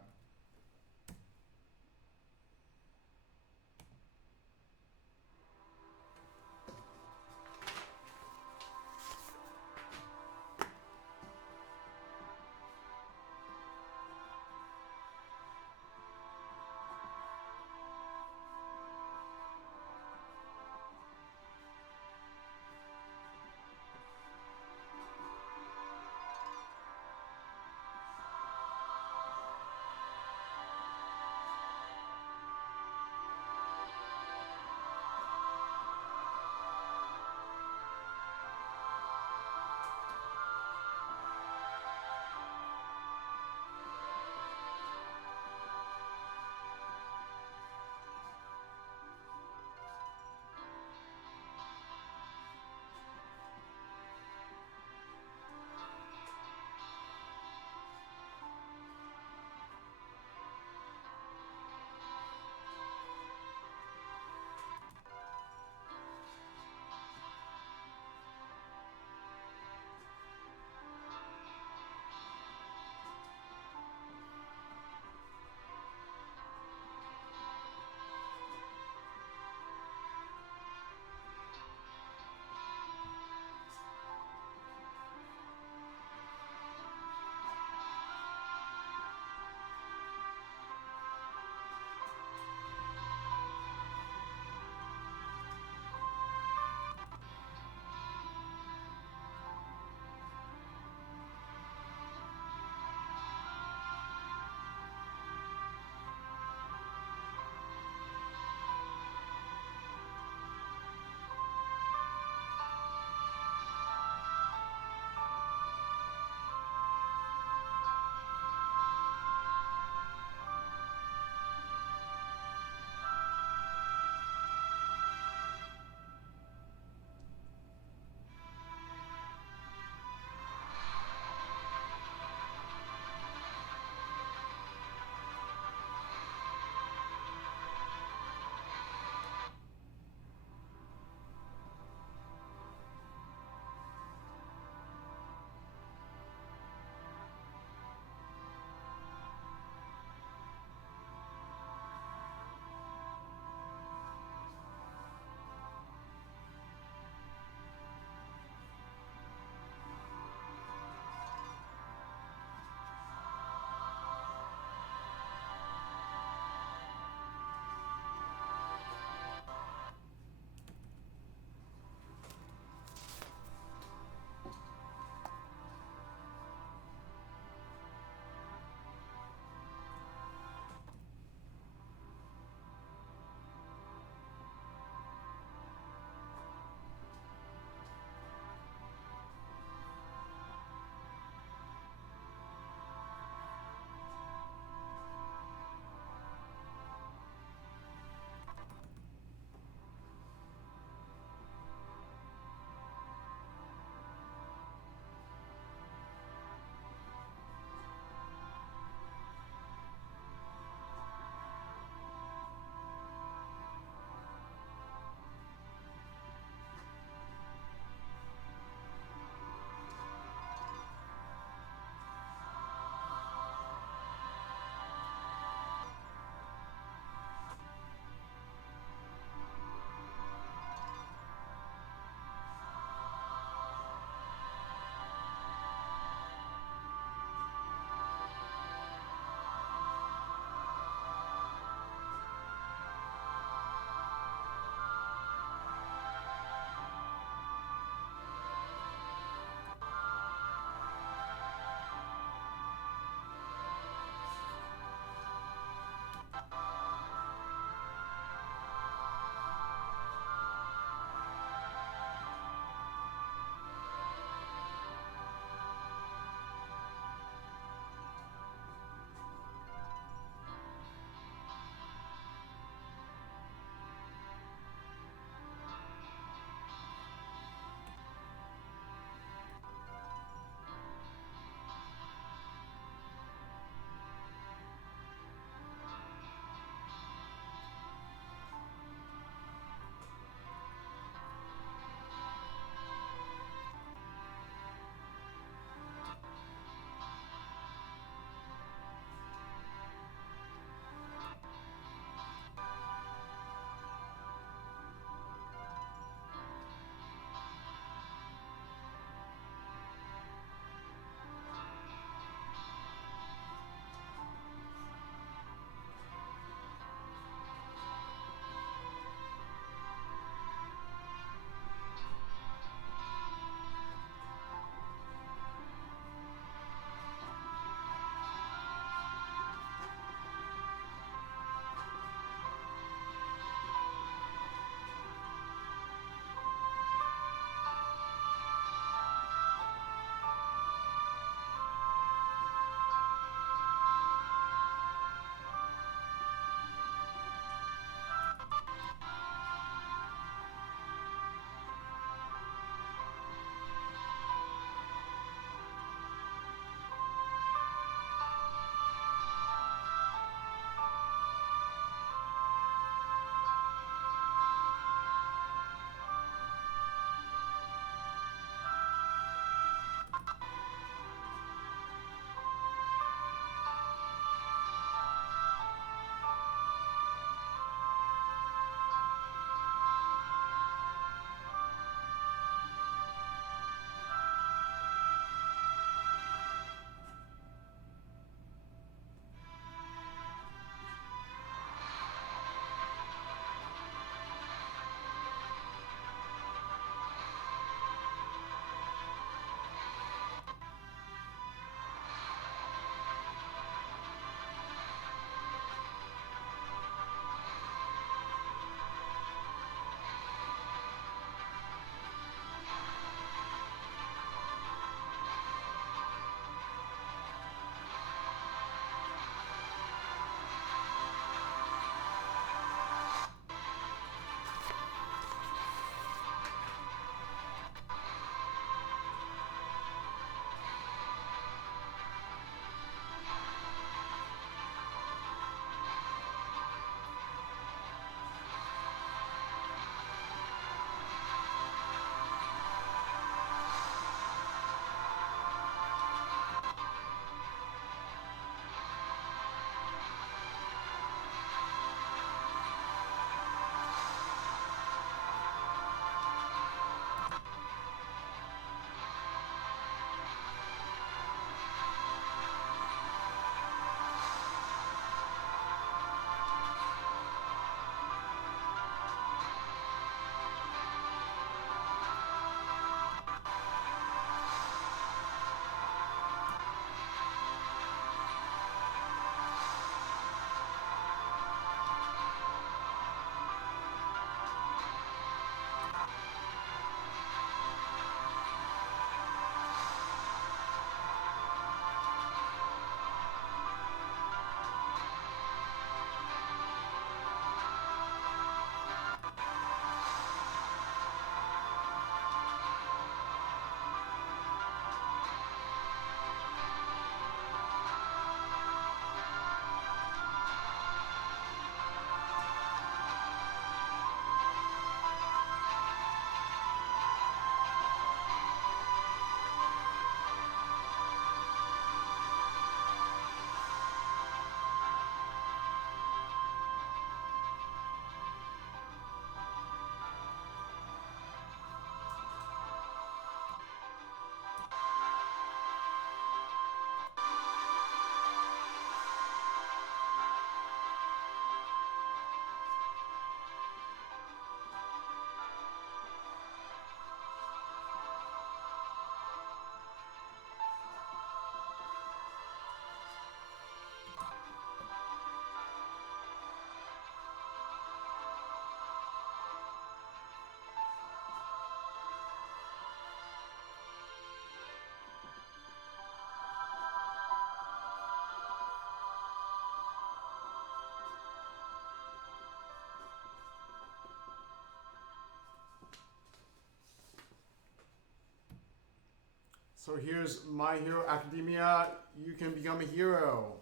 So here's My Hero Academia. You can become a hero.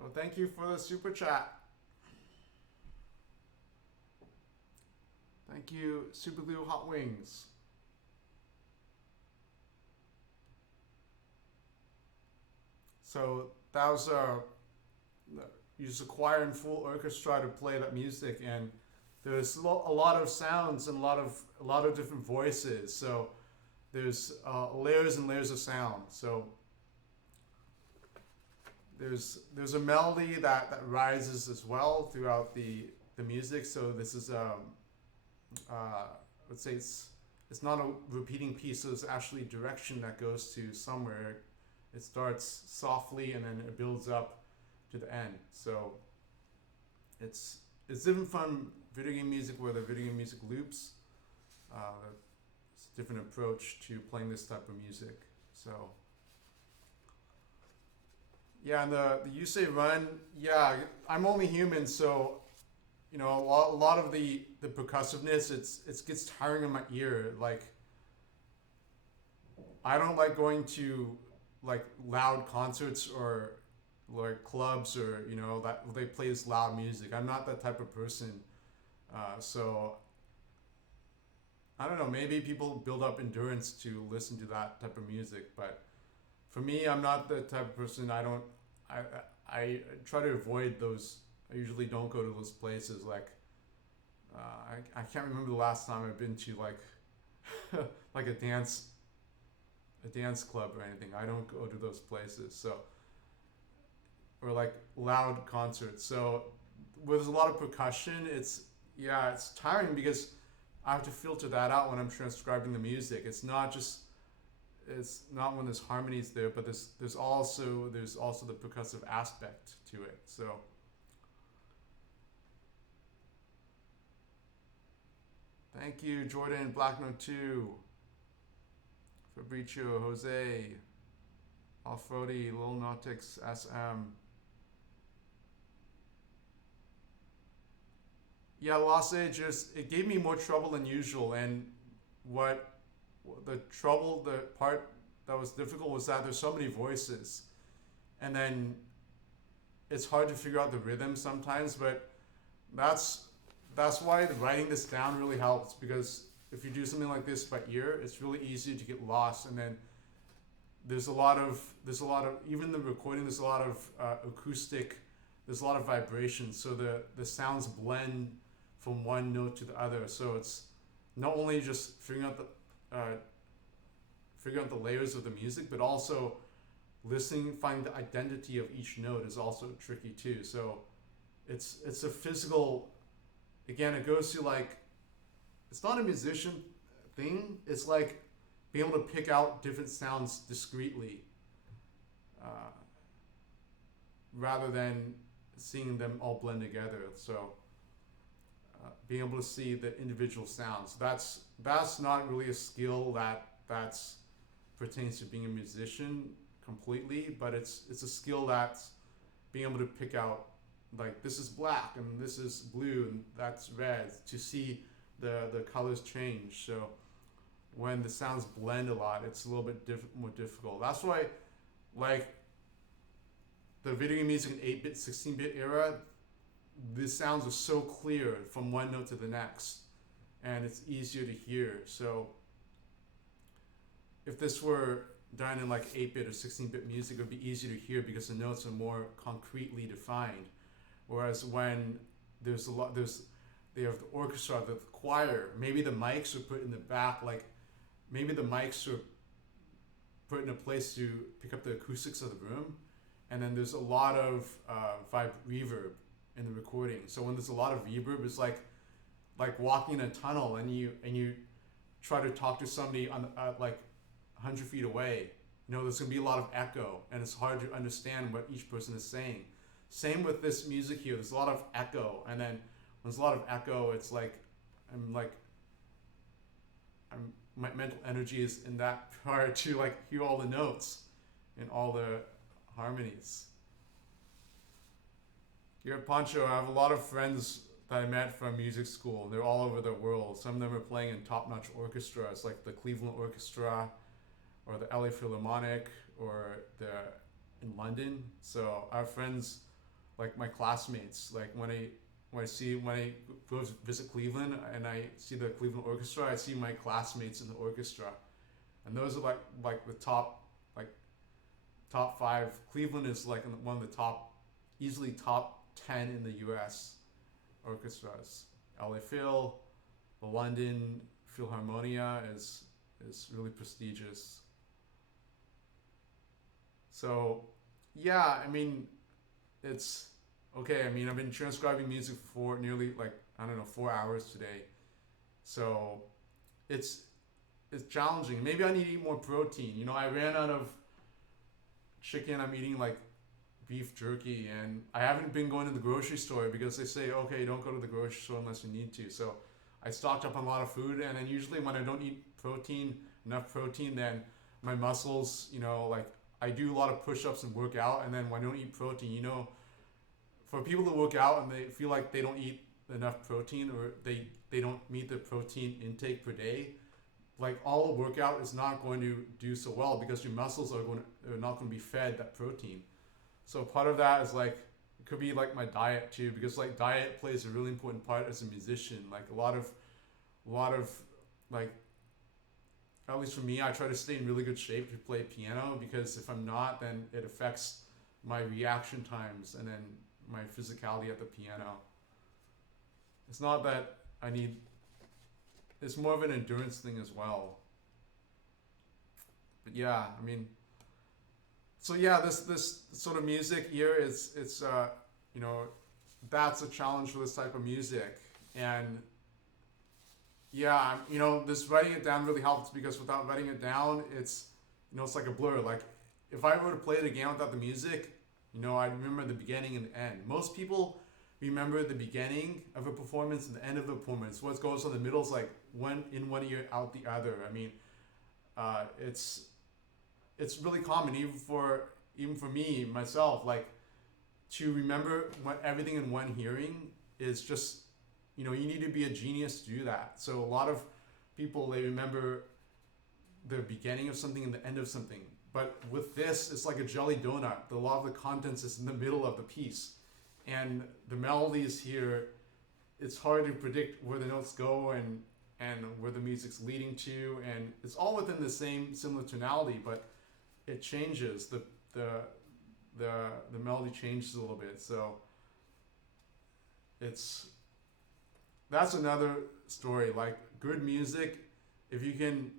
Well, thank you for the super chat. Thank you, Super Glue Hot Wings. So that was used a choir and full orchestra to play that music, and there's a lot of sounds and a lot of different voices. So there's layers and layers of sound. So there's a melody that rises as well throughout the music. So this is let's say it's not a repeating piece. So it's actually direction that goes to somewhere. It starts softly and then it builds up to the end. So it's different from video game music where the video game music loops. It's a different approach to playing this type of music. So yeah, and the you say run, yeah, I'm only human, so you know a lot of the percussiveness it gets tiring in my ear. Like I don't like going to like loud concerts or like clubs or you know that they play this loud music. I'm not that type of person. So I don't know. Maybe people build up endurance to listen to that type of music, but for me, I'm not the type of person. I try to avoid those. I usually don't go to those places. Like I can't remember the last time I've been to like like a dance club or anything. I don't go to those places. So or like loud concerts. So with a lot of percussion, it's tiring because I have to filter that out when I'm transcribing the music. It's not when there's harmonies there, but there's also the percussive aspect to it. So thank you, Jordan, Black Note 2, Fabricio, Jose, Alfrodi, Lil Nautix, SM. Yeah, Lost Ages, it gave me more trouble than usual. And what the part that was difficult was that there's so many voices. And then it's hard to figure out the rhythm sometimes, but that's that's why writing this down really helps, because if you do something like this by ear, it's really easy to get lost. And then there's a lot of even the recording. There's a lot of acoustic. There's a lot of vibration, so the sounds blend from one note to the other. So it's not only just figuring out the layers of the music, but also listening, finding the identity of each note is also tricky too. So it's a physical. Again, it goes to like, it's not a musician thing. It's like being able to pick out different sounds discreetly, uh, rather than seeing them all blend together. So being able to see the individual sounds, that's not really a skill that's pertains to being a musician completely, but it's a skill that's being able to pick out, like, this is black and this is blue and that's red, to see the colors change. So when the sounds blend a lot, it's a little bit more difficult. That's why, like, the video game music in 8-bit, 16-bit era, the sounds are so clear from one note to the next, and it's easier to hear. So if this were done in like 8-bit or 16-bit music, it would be easier to hear because the notes are more concretely defined. Whereas when there's they have the orchestra, the choir, maybe the mics are put in the back, like maybe the mics are put in a place to pick up the acoustics of the room, and then there's a lot of reverb in the recording. So when there's a lot of reverb, it's like walking in a tunnel, and you try to talk to somebody on like 100 feet away. There's gonna be a lot of echo, and it's hard to understand what each person is saying. Same with this music here. There's a lot of echo, and then when there's a lot of echo, it's like my mental energy is in that part to like hear all the notes and all the harmonies. Here at Poncho, I have a lot of friends that I met from music school. They're all over the world. Some of them are playing in top-notch orchestras like the Cleveland Orchestra or the LA Philharmonic or in London. So I have friends, like my classmates, like when I go visit Cleveland and I see the Cleveland Orchestra, I see my classmates in the orchestra, and those are like the top five. Cleveland is like one of the easily top 10 in the U.S. orchestras. LA Phil, the London Philharmonia is really prestigious. So yeah, I mean, it's okay. I mean, I've been transcribing music for nearly, like, I don't know, 4 hours today. So it's challenging. Maybe I need to eat more protein. I ran out of chicken. I'm eating like beef jerky, and I haven't been going to the grocery store because they say, okay, don't go to the grocery store unless you need to. So I stocked up on a lot of food, and then usually when I don't eat enough protein, then my muscles, like, I do a lot of push-ups and work out, and then when I don't eat protein, for people who work out and they feel like they don't eat enough protein, or they don't meet the protein intake per day, like, all the workout is not going to do so well because your muscles are not going to be fed that protein. So part of that is like, it could be like my diet too, because like diet plays a really important part as a musician. Like a lot of like, at least for me, I try to stay in really good shape to play piano, because if I'm not, then it affects my reaction times and then my physicality at the piano. It's not that it's more of an endurance thing as well. But yeah, I mean, so yeah, this sort of music here it's that's a challenge for this type of music. And yeah, this writing it down really helps, because without writing it down, it's like a blur. Like, if I were to play it again without the music, I'd remember the beginning and the end. Most people remember the beginning of a performance and the end of the performance. What goes on in the middle is like one in one ear, out the other. I mean, it's really common, even for me myself, like, to remember everything in one hearing is just you need to be a genius to do that. So a lot of people, they remember the beginning of something and the end of something. But with this, it's like a jelly donut. A lot of the contents is in the middle of the piece. And the melodies here, it's hard to predict where the notes go and where the music's leading to. And it's all within the same similar tonality, but it changes. The melody changes a little bit. So that's another story. Like good music, if you can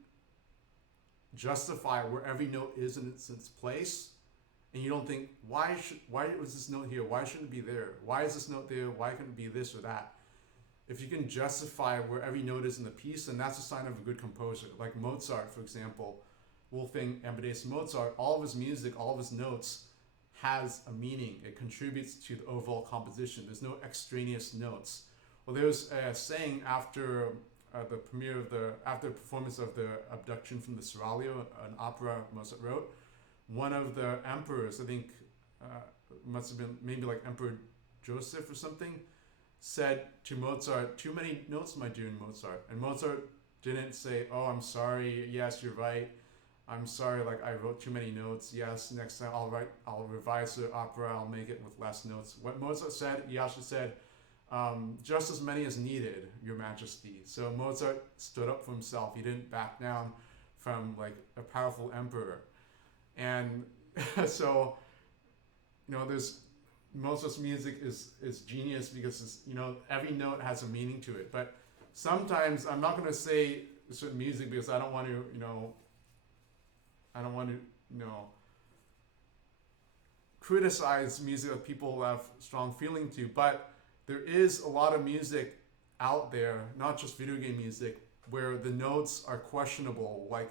justify where every note is in its place, and you don't think why was this note here? Why shouldn't it be there? Why is this note there? Why couldn't it be this or that? If you can justify where every note is in the piece, then that's a sign of a good composer. Like Mozart, for example, Wolfgang Amadeus Mozart, all of his music, all of his notes has a meaning. It contributes to the overall composition. There's no extraneous notes. Well, there's a saying after after the performance of the Abduction from the Seraglio, an opera Mozart wrote, one of the emperors, I think must have been maybe like Emperor Joseph or something, said to Mozart, "Too many notes, my dear Mozart." And Mozart didn't say, "Oh, I'm sorry. Yes, you're right. I'm sorry. Like I wrote too many notes. Yes, next time I'll revise the opera. I'll make it with less notes." What Mozart said, he actually said, "Just as many as needed, Your Majesty." So Mozart stood up for himself. He didn't back down from like a powerful emperor. And so, there's Mozart's music is genius because it's, every note has a meaning to it. But sometimes I'm not going to say certain music because I don't want to, criticize music that people have strong feeling to. But there is a lot of music out there, not just video game music, where the notes are questionable. Like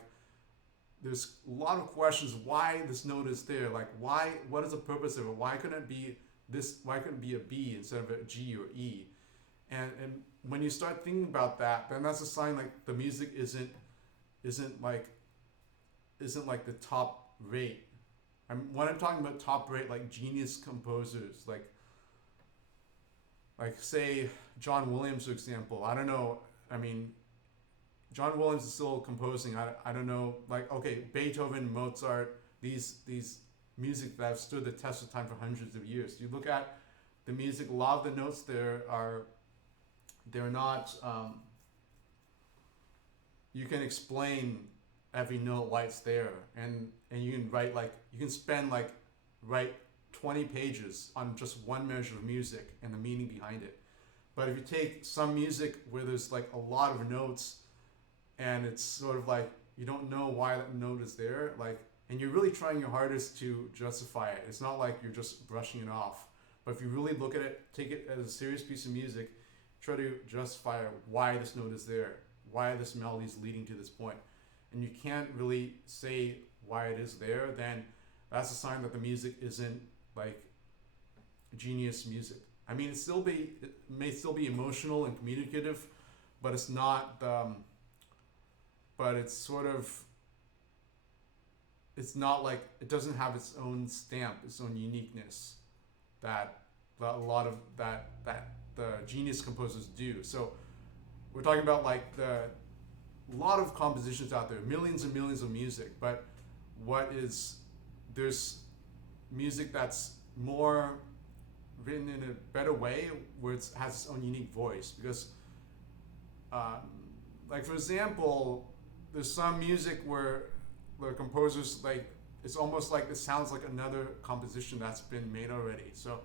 there's a lot of questions why this note is there. Like what is the purpose of it? Why couldn't it be this? Why couldn't it be a B instead of a G or E? And when you start thinking about that, then that's a sign like the music isn't like the top rate. When I'm talking about top rate, like genius composers, like say John Williams, for example. I don't know. I mean, John Williams is still composing. I don't know. Like okay, Beethoven, Mozart, these music that have stood the test of time for hundreds of years. You look at the music. A lot of the notes there they're not. You can explain every note why it's there, and you can write 20 pages on just one measure of music and the meaning behind it. But if you take some music where there's like a lot of notes and it's sort of like you don't know why that note is there, like, and you're really trying your hardest to justify it. It's not like you're just brushing it off. But if you really look at it, take it as a serious piece of music, try to justify why this note is there, why this melody is leading to this point. And you can't really say why it is there, then that's a sign that the music isn't like genius music. I mean, it may still be emotional and communicative, but it's not. But it's not like it doesn't have its own stamp, its own uniqueness that a lot of that the genius composers do. So we're talking about like a lot of compositions out there, millions and millions of music, but there's music that's more written in a better way where it has its own unique voice. Because like for example, there's some music where the composers, like, it's almost like it sounds like another composition that's been made already. So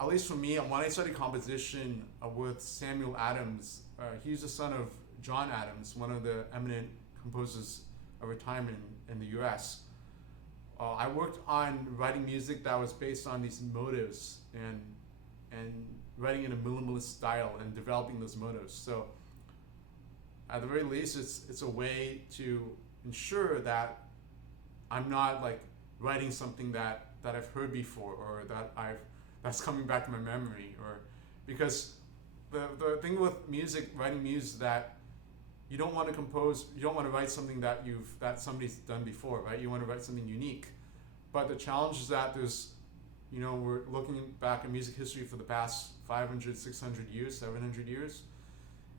at least for me, when I studied composition with Samuel Adams, he's the son of John Adams, one of the eminent composers of our time in the US. I worked on writing music that was based on these motives and writing in a minimalist style and developing those motives. So at the very least, it's a way to ensure that I'm not like writing something that I've heard before or that's coming back to my memory, or because the thing with writing music, is that you don't want to write something that somebody's done before, right? You want to write something unique. But the challenge is that there's we're looking back at music history for the past 500, 600 years, 700 years,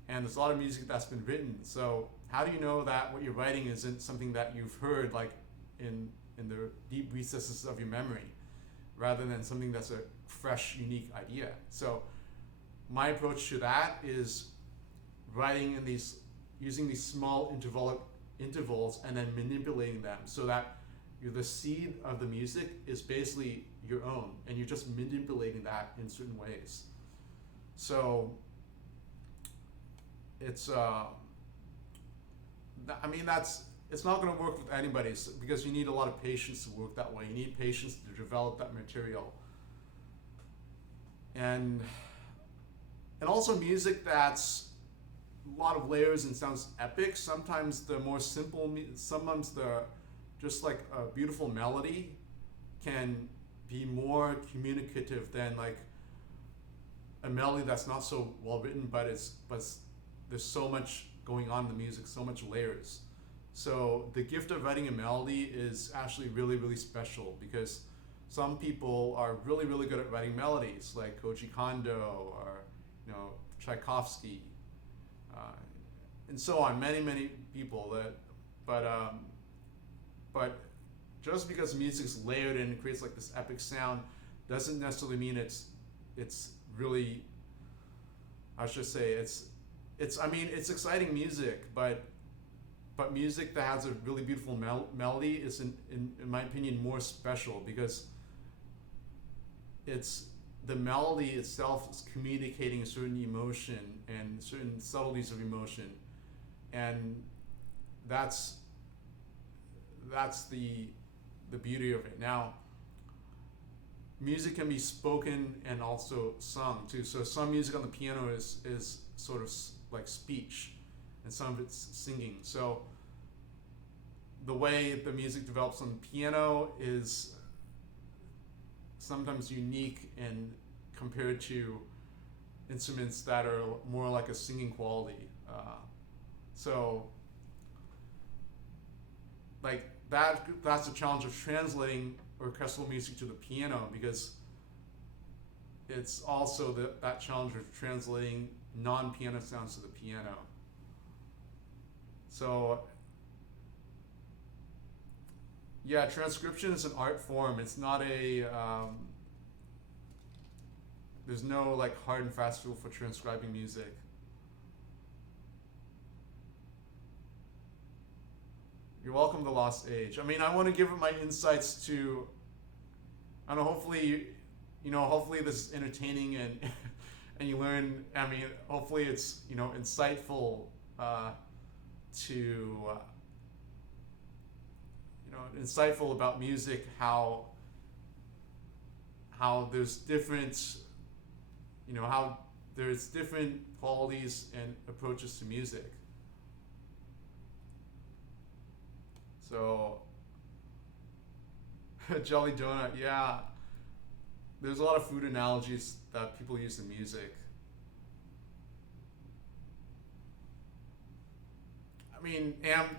and there's a lot of music that's been written. So how do you know that what you're writing isn't something that you've heard like in the deep recesses of your memory, rather than something that's a fresh, unique idea? So my approach to that is writing in these, using these small intervals and then manipulating them so that the seed of the music is basically your own, and you're just manipulating that in certain ways. So it's it's not going to work with anybody, because you need a lot of patience to work that way. You need patience to develop that material, and also music that's a lot of layers and sounds epic. Sometimes the more simple, sometimes the just like a beautiful melody can be more communicative than like a melody that's not so well written, but there's so much going on in the music, so much layers. So the gift of writing a melody is actually really, really special, because some people are really, really good at writing melodies, like Koji Kondo or Tchaikovsky, and so on. Many, many people but just because music is layered and creates like this epic sound doesn't necessarily mean it's really, I should say, it's exciting music, but music that has a really beautiful melody is in my opinion more special, because it's the melody itself is communicating a certain emotion and certain subtleties of emotion, and that's the beauty of it. Now, music can be spoken and also sung too. So some music on the piano is sort of like speech, and some of it's singing. So the way the music develops on the piano is sometimes unique and compared to instruments that are more like a singing quality. So like that's the challenge of translating orchestral music to the piano, because it's also that challenge of translating non-piano sounds to the piano. So yeah, transcription is an art form. It's not there's no like hard and fast rule for transcribing music. You're welcome to Lost Age. I want to give my insights to, I don't know, hopefully this is entertaining and and you learn, hopefully it's, insightful insightful about music, how there's different, how there's different qualities and approaches to music. So, jelly donut, yeah. There's a lot of food analogies that people use in music.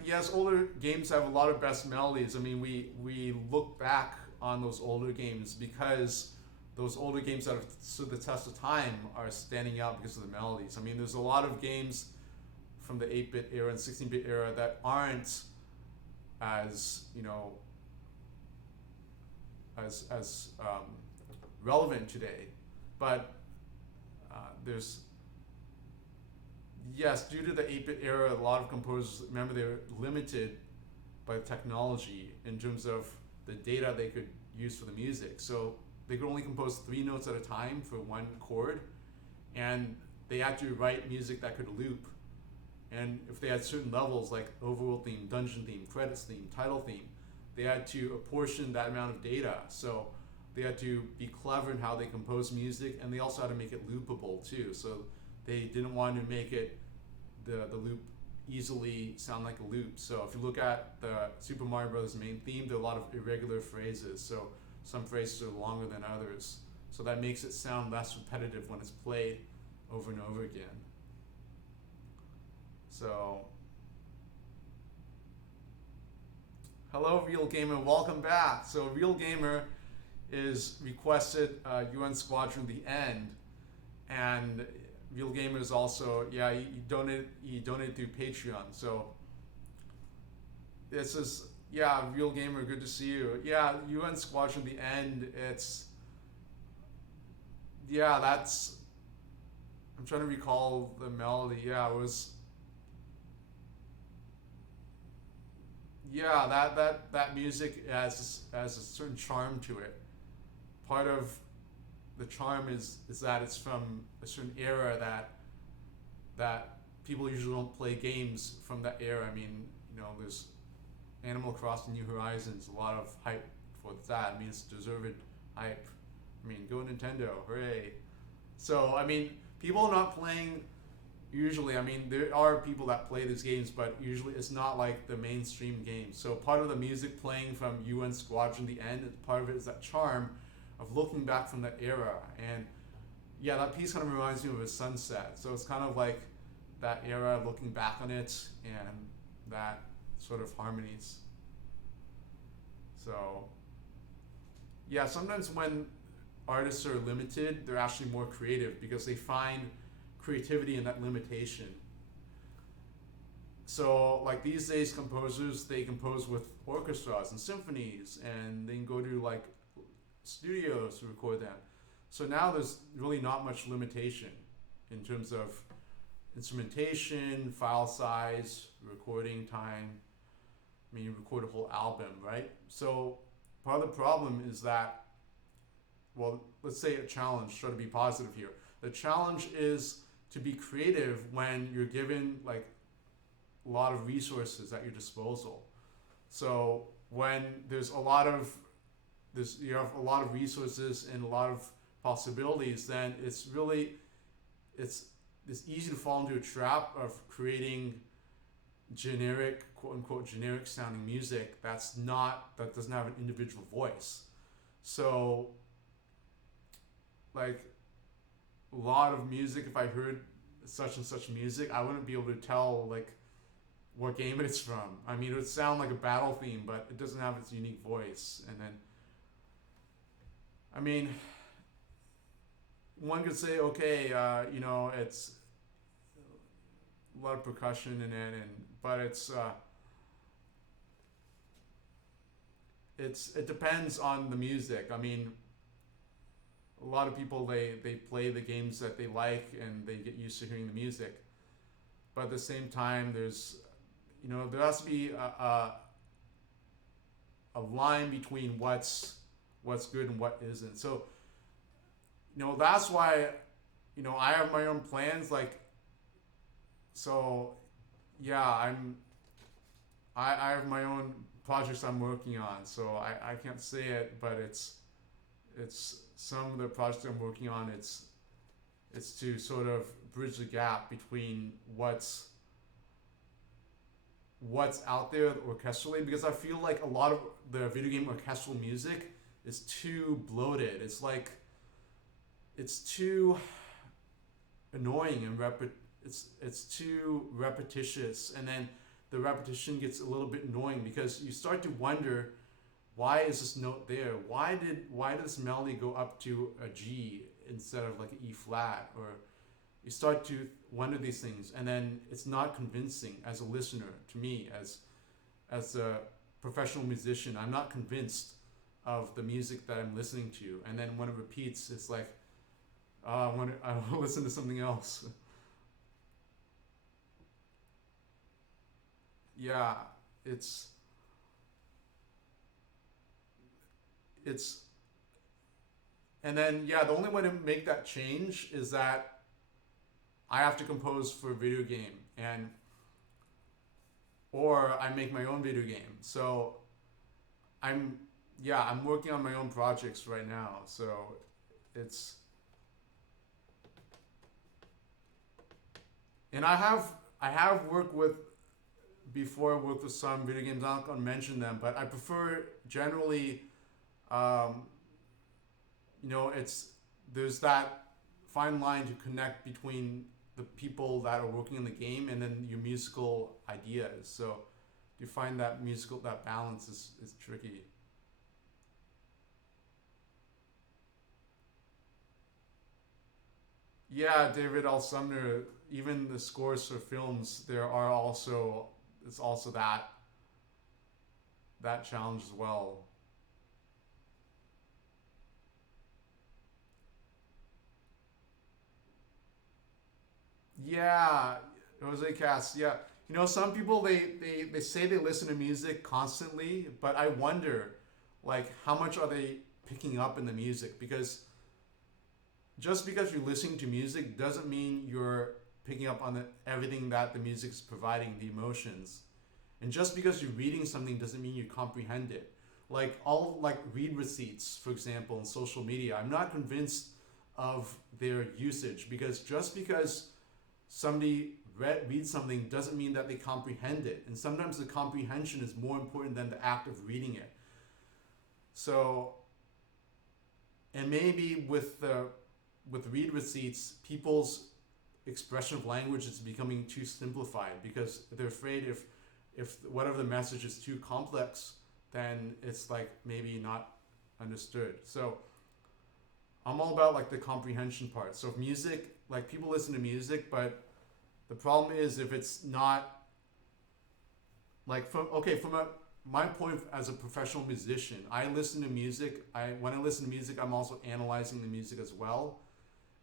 Yes, older games have a lot of best melodies. We look back on those older games because those older games that have stood the test of time are standing out because of the melodies. There's a lot of games from the 8-bit era and 16-bit era that aren't as relevant today, but there's, yes, due to the 8-bit era, a lot of composers, remember, they were limited by the technology in terms of the data they could use for the music. So they could only compose 3 notes at a time for one chord, and they had to write music that could loop. And if they had certain levels like overworld theme, dungeon theme, credits theme, title theme, they had to apportion that amount of data. So they had to be clever in how they compose music, and they also had to make it loopable too. So they didn't want to make it the loop easily sound like a loop. So if you look at the Super Mario Brothers main theme, there are a lot of irregular phrases. So some phrases are longer than others. So that makes it sound less repetitive when it's played over and over again. So, hello Real Gamer, welcome back. So Real Gamer is requested UN Squadron the End, and Real Gamers also, yeah, he donated through Patreon. So this is, yeah, Real Gamer, good to see you. Yeah, UN Squadron the End. It's, yeah, that's, I'm trying to recall the melody. Yeah, it was, yeah, that music has a certain charm to it. Part of the charm is that it's from a certain era that people usually don't play games from that era. I mean, there's Animal Crossing New Horizons, a lot of hype for that. I mean, it's deserved hype. I mean, go Nintendo, hooray! So I mean, people are not playing. Usually, I mean, there are people that play these games, but usually it's not like the mainstream games. So part of the music playing from UN Squadron the End, part of it is that charm of looking back from that era. And yeah, that piece kind of reminds me of a sunset. So it's kind of like that era, looking back on it, and that sort of harmonies. So yeah, sometimes when artists are limited, they're actually more creative because they find creativity in that limitation. So like these days, composers, they compose with orchestras and symphonies, and they can go to like studios to record them. So now there's really not much limitation in terms of instrumentation, file size, recording time. I mean, you record a whole album, right? So part of the problem is that, well, let's say a challenge, try to be positive here. The challenge is to be creative when you're given like a lot of resources at your disposal. So when there's a lot of you have a lot of resources and a lot of possibilities, then it's easy to fall into a trap of creating generic, quote unquote, generic sounding music that doesn't have an individual voice. So like a lot of music, if I heard such and such music, I wouldn't be able to tell like what game it's from. I mean, it would sound like a battle theme, but it doesn't have its unique voice. And then, I mean, one could say, okay, it's a lot of percussion in it, but it depends on the music. I mean, a lot of people they play the games that they like and they get used to hearing the music, but at the same time, there has to be a line between what's good and what isn't. So that's why I have my own plans. Like, so yeah, I have my own projects I'm working on. So I can't say it, but it's some of the projects I'm working on. It's to sort of bridge the gap between what's out there orchestrally, because I feel like a lot of the video game orchestral music is too bloated. It's like it's too annoying and it's too repetitious, and then the repetition gets a little bit annoying because you start to wonder, why is this note there? Why did this melody go up to a G instead of like an E flat? Or you start to wonder these things, and then it's not convincing as a listener to me as a professional musician. I'm not convinced of the music that I'm listening to, and then when it repeats, it's like, I want to listen to something else. Yeah, it's and then yeah, the only way to make that change is that I have to compose for a video game, or I make my own video game. So I'm working on my own projects right now. So it's, and I have worked with some video games. I'm not gonna mention them, but I prefer generally, there's that fine line to connect between the people that are working in the game and then your musical ideas. So you find that balance is tricky. Yeah, David L. Sumner. Even the scores for films, there are also it's also that challenge as well. Yeah, Jose Cast. Yeah, some people they say they listen to music constantly, but I wonder, like, how much are they picking up in the music? Because just because you're listening to music doesn't mean you're picking up on everything that the music is providing, the emotions. And just because you're reading something doesn't mean you comprehend it. Like all like read receipts, for example, in social media, I'm not convinced of their usage because just because somebody reads something doesn't mean that they comprehend it. And sometimes the comprehension is more important than the act of reading it. So, and maybe with read receipts, people's expression of language is becoming too simplified because they're afraid if whatever the message is too complex, then it's like maybe not understood. So I'm all about like the comprehension part. So if music, like people listen to music, but the problem is if it's not like from a my point as a professional musician, I listen to music. I when I listen to music, I'm also analyzing the music as well.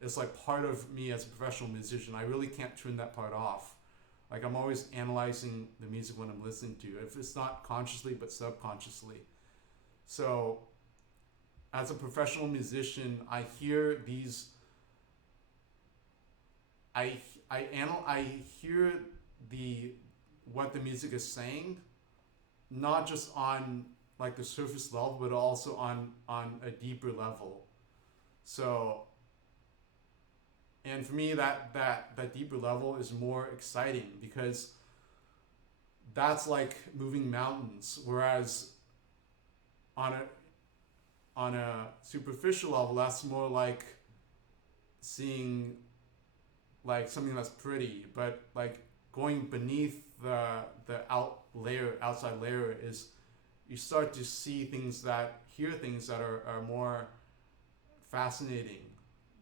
It's like part of me as a professional musician. I really can't turn that part off. Like I'm always analyzing the music when I'm listening to it, if it's not consciously but subconsciously. So as a professional musician, I hear these. I I hear the what the music is saying, not just on like the surface level, but also on a deeper level. So and for me that deeper level is more exciting because that's like moving mountains, whereas on a superficial level that's more like seeing like something that's pretty, but like going beneath outside layer is you start to see things that hear things that are more fascinating,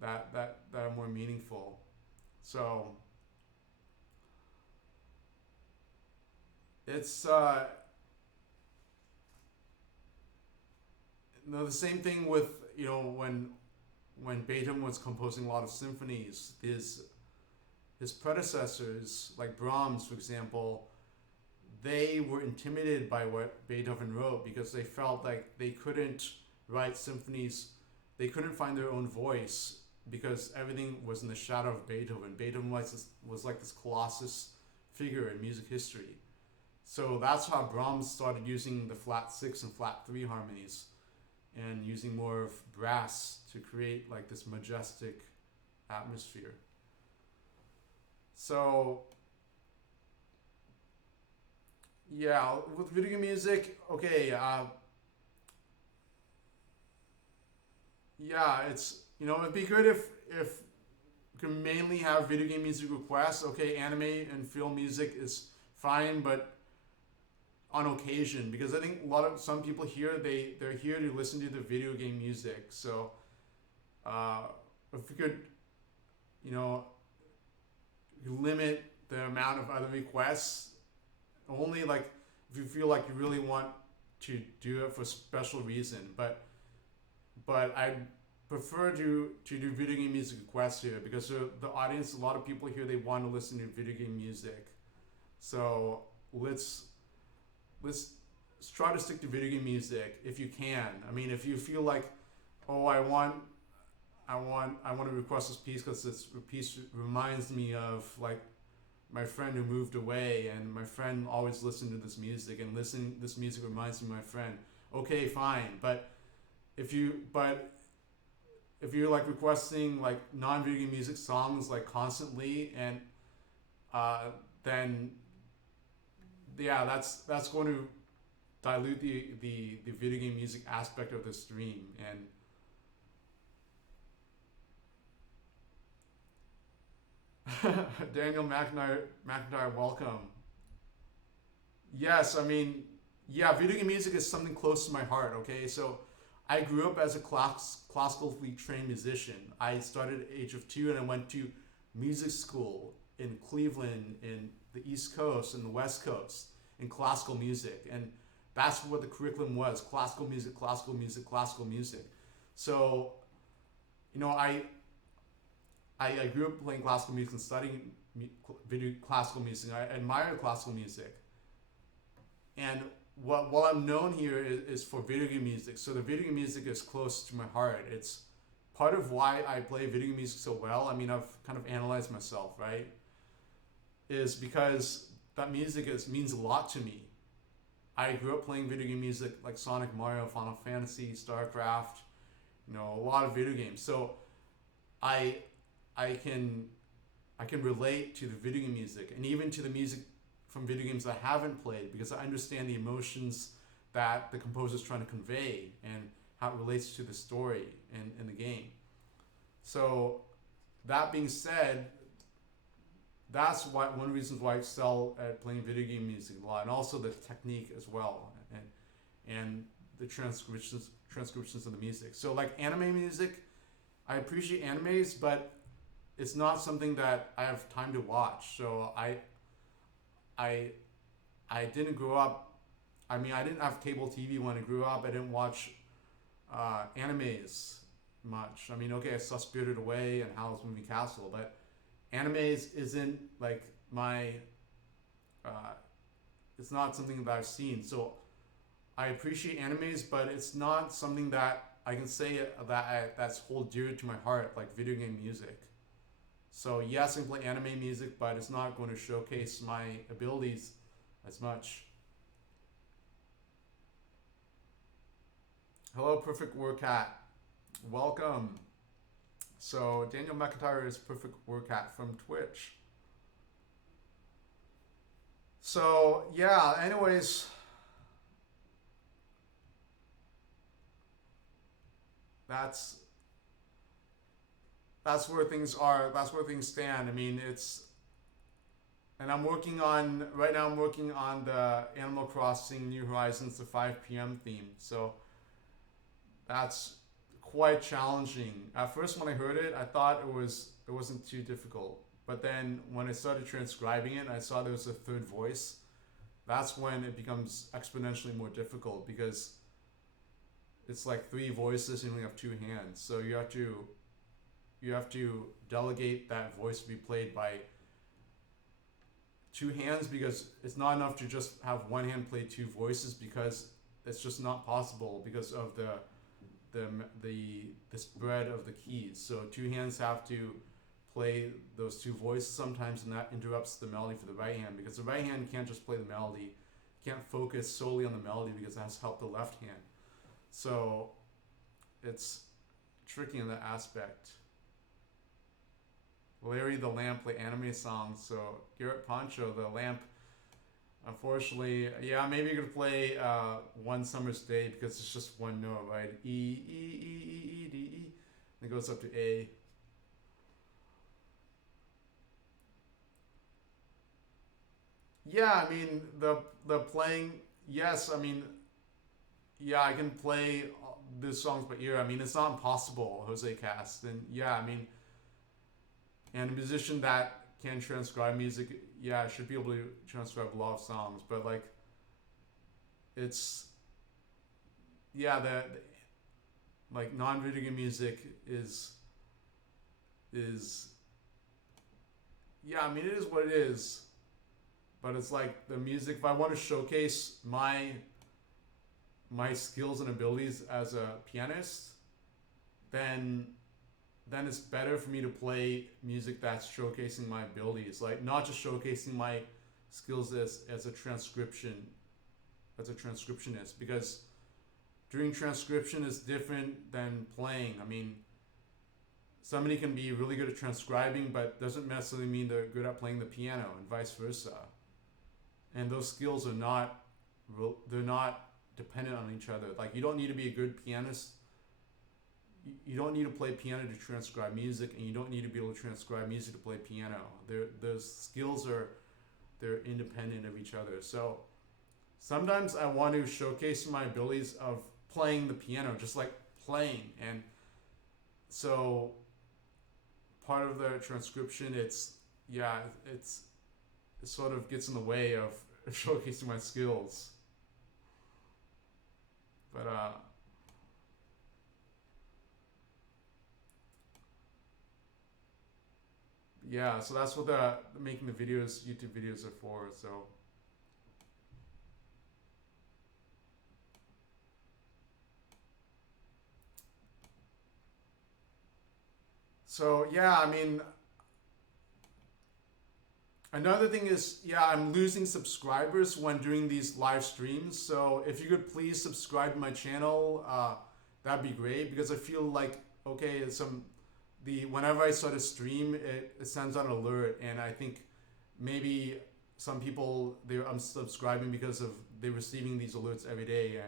that are more meaningful. So it's the same thing with when Beethoven was composing a lot of symphonies. His predecessors, like Brahms, for example, they were intimidated by what Beethoven wrote because they felt like they couldn't write symphonies, they couldn't find their own voice because everything was in the shadow of Beethoven. Beethoven was like this colossus figure in music history. So that's how Brahms started using the flat six and flat three harmonies and using more of brass to create like this majestic atmosphere. So yeah, with video game music, okay, yeah, it's it'd be good if you can mainly have video game music requests. Okay, anime and film music is fine, but on occasion, because I think a lot of some people here they're here to listen to the video game music. So uh, if we could, you know, limit the amount of other requests, only like if you feel like you really want to do it for a special reason. But I prefer to do video game music requests here because the audience, a lot of people here, they want to listen to video game music. So let's try to stick to video game music if you can. I mean, if you feel like, oh, I want to request this piece because this piece reminds me of like my friend who moved away, and my friend always listened to this music, and listening this music reminds me of my friend. Okay, fine, but if you're like requesting like non-video game music songs like constantly, and uh, then yeah, that's going to dilute the video game music aspect of the stream. And Daniel McIntyre, welcome. Yes, I mean, yeah, video game music is something close to my heart. Okay, so I grew up as a classically trained musician. I started at the age of 2 and I went to music school in Cleveland, in the East Coast and the West Coast, in classical music. And that's what the curriculum was: classical music, classical music, classical music. So, you know, I grew up playing classical music and studying video classical music. I admire classical music. And what I'm known here is for video game music. So the video game music is close to my heart. It's part of why I play video game music so well. I mean, I've kind of analyzed myself, right? Is because that music means a lot to me. I grew up playing video game music like Sonic, Mario, Final Fantasy, StarCraft, you know, a lot of video games. So I I can relate to the video game music and even to the music from video games that I haven't played, because I understand the emotions that the composer is trying to convey and how it relates to the story in the game. So that being said, that's why one of the reasons why I excel at playing video game music a lot, and also the technique as well, and the transcriptions of the music. So like anime music, I appreciate animes, but it's not something that I have time to watch. So I didn't grow up. I mean, I didn't have cable TV when I grew up. I didn't watch animes much. I mean, okay, I saw Spirited Away and Howl's Moving Castle, but animes isn't like my. It's not something that I've seen. So I appreciate animes, but it's not something that I can say that's hold dear to my heart, like video game music. So yes, I can play anime music, but it's not going to showcase my abilities as much. Hello, Perfect Word Cat. Welcome. So Daniel McIntyre is Perfect Word Cat from Twitch. So yeah, anyways, that's where things are. That's where things stand. I mean, and I'm working on right now. I'm working on the Animal Crossing New Horizons, the 5 p.m. theme. So that's quite challenging. At first, when I heard it, I thought it wasn't too difficult. But then when I started transcribing it, I saw there was a third voice. That's when it becomes exponentially more difficult, because it's like 3 voices and you only have 2 hands. So you have to delegate that voice to be played by 2 hands, because it's not enough to just have 1 hand play 2 voices, because it's just not possible because of the spread of the keys. So 2 hands have to play those 2 voices sometimes, and that interrupts the melody for the right hand, because the right hand can't just play the melody, can't focus solely on the melody, because it has to help the left hand. So it's tricky in that aspect. Larry the Lamp play anime songs. So Garrett Poncho, the Lamp, unfortunately, yeah, maybe you could play One Summer's Day, because it's just one note, right? E, E, E, E, E, D, E. And it goes up to A. Yeah, I mean, the playing, yes, I mean, yeah, I can play the songs by ear. I mean, it's not impossible, Jose Cast. And yeah, I mean, and a musician that can transcribe music, yeah, should be able to transcribe a lot of songs. But like, it's, yeah, like non-video game music is, yeah, I mean, it is what it is. But it's like the music, if I want to showcase my skills and abilities as a pianist, then it's better for me to play music that's showcasing my abilities, like not just showcasing my skills as a transcriptionist, because doing transcription is different than playing. I mean, somebody can be really good at transcribing, but doesn't necessarily mean they're good at playing the piano, and vice versa. And those skills are not dependent on each other. Like, you don't need to be a good pianist. You don't need to play piano to transcribe music, and you don't need to be able to transcribe music to play piano. Those skills they're independent of each other. So sometimes I want to showcase my abilities of playing the piano, just like playing. And so part of the transcription, it sort of gets in the way of showcasing my skills. But yeah, so that's what the making the videos, YouTube videos are for. So yeah, I mean, another thing is, yeah, I'm losing subscribers when doing these live streams. So if you could please subscribe to my channel, that'd be great, because I feel like, okay, whenever I start a stream, it sends out an alert, and I think maybe some people, they're unsubscribing because of they're receiving these alerts every day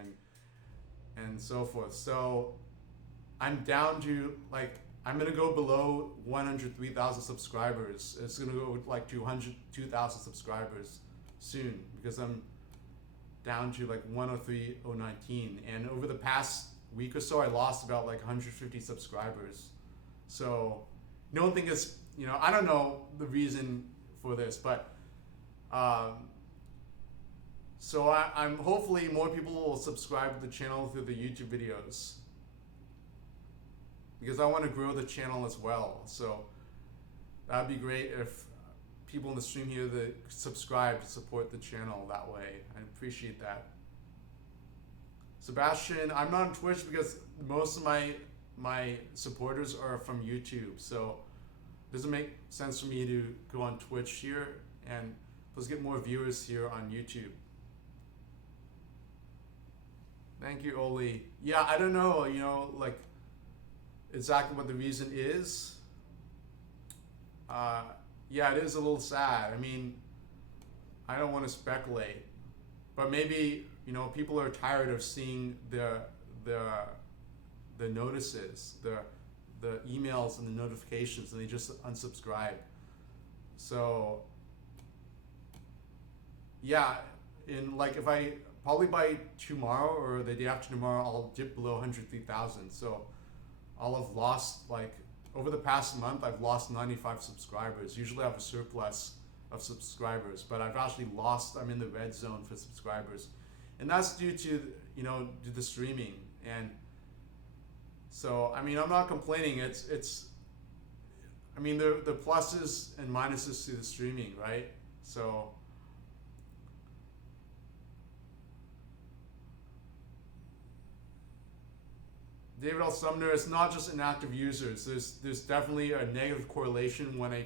and so forth. So I'm down to like, I'm gonna go below 103,000 subscribers. It's gonna go like 202,000 subscribers soon, because I'm down to like 103,019. And over the past week or so, I lost about like 150 subscribers. So don't think it's, I don't know the reason for this, but so I'm hopefully more people will subscribe to the channel through the YouTube videos, because I want to grow the channel as well. So that'd be great if people in the stream here that subscribe to support the channel that way. I appreciate that. Sebastian, I'm not on Twitch because most of my supporters are from YouTube, so it doesn't make sense for me to go on Twitch here, and let's get more viewers here on YouTube. Thank you, Oli. Yeah, I don't know, like exactly what the reason is. Yeah, it is a little sad. I mean, I don't want to speculate, but maybe, people are tired of seeing the notices, the emails and the notifications, and they just unsubscribe. So yeah, if I probably by tomorrow or the day after tomorrow, I'll dip below 103,000. So I'll have lost, over the past month, I've lost 95 subscribers. Usually I have a surplus of subscribers, but I've actually lost, I'm in the red zone for subscribers. And that's due to, to the streaming. And so, I mean, I'm not complaining. I mean, the pluses and minuses to the streaming, right? So, David L. Sumner, it's not just inactive users. There's definitely a negative correlation when I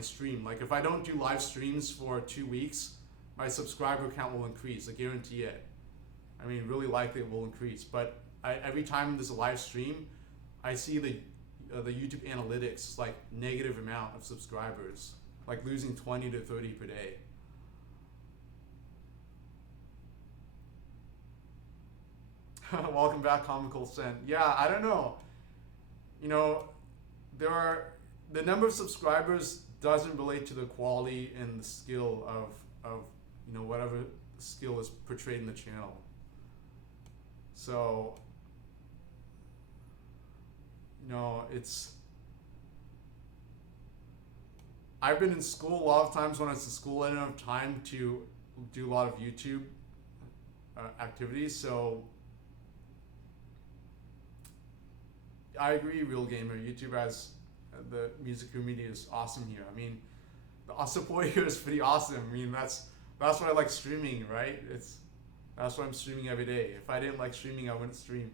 stream. Like if I don't do live streams for 2 weeks, my subscriber count will increase. I guarantee it. I mean, really likely it will increase. But every time there's a live stream, I see the YouTube analytics like negative amount of subscribers, like losing 20 to 30 per day. Welcome back, Comical Sen. Yeah, I don't know. The number of subscribers doesn't relate to the quality and the skill of whatever skill is portrayed in the channel. So, I've been in school a lot of times. When I was in school, I didn't have time to do a lot of YouTube activities. So I agree, Real Gamer. YouTube has the music community is awesome here. I mean, the support here is pretty awesome. I mean, that's why I like streaming, right? That's why I'm streaming every day. If I didn't like streaming, I wouldn't stream.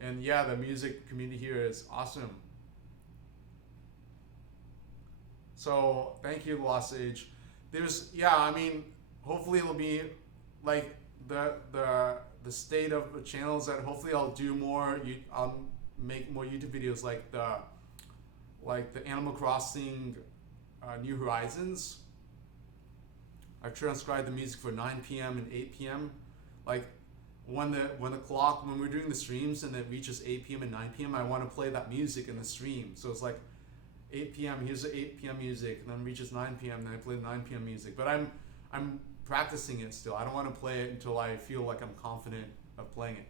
And yeah, the music community here is awesome. So thank you, Lost Age. I mean, hopefully it'll be like the state of the channels that hopefully I'll do more. I'll make more YouTube videos like the Animal Crossing New Horizons. I've transcribed the music for 9 p.m. and 8 p.m. Like when we're doing the streams and it reaches 8 p.m. and 9 p.m., I want to play that music in the stream. So it's like 8 p.m. here's the 8 p.m. music, and then reaches 9 p.m. then I play the 9 p.m. music. But I'm practicing it still. I don't want to play it until I feel like I'm confident of playing it.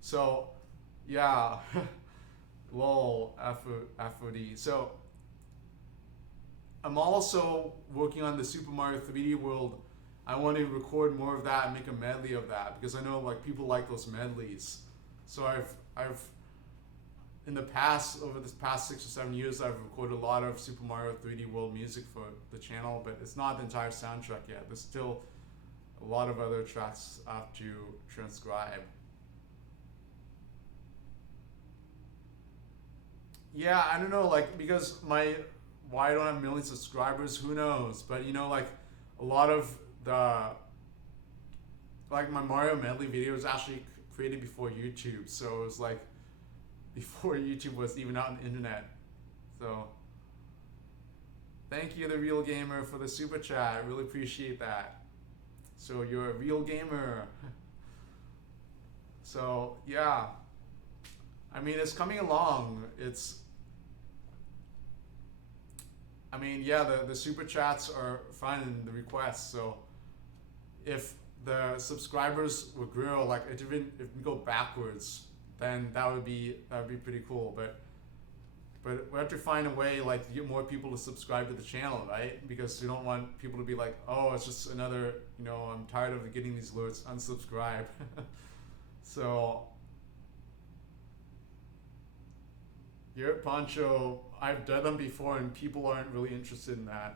So yeah, lol, FOD. So I'm also working on the Super Mario 3D World. I want to record more of that and make a medley of that because I know like people like those medleys. So I've in the past, over this past 6 or 7 years, I've recorded a lot of Super Mario 3D World music for the channel, but it's not the entire soundtrack yet. There's still a lot of other tracks I have to transcribe. Yeah, I don't know, like because why I don't have millions of subscribers, who knows? But you know, like a lot of the like my Mario Medley video was actually created before YouTube, so it was like before YouTube was even out on the internet. So thank you, the real gamer, for the super chat. I really appreciate that. So you're a real gamer. So yeah, I mean it's coming along. I mean, yeah, the super chats are fine in the requests. So if the subscribers would grow, like even if we go backwards, then that would be pretty cool. But we have to find a way like to get more people to subscribe to the channel, right? Because we don't want people to be like, oh, it's just another, I'm tired of getting these alerts, unsubscribe. So your Pancho, I've done them before and people aren't really interested in that.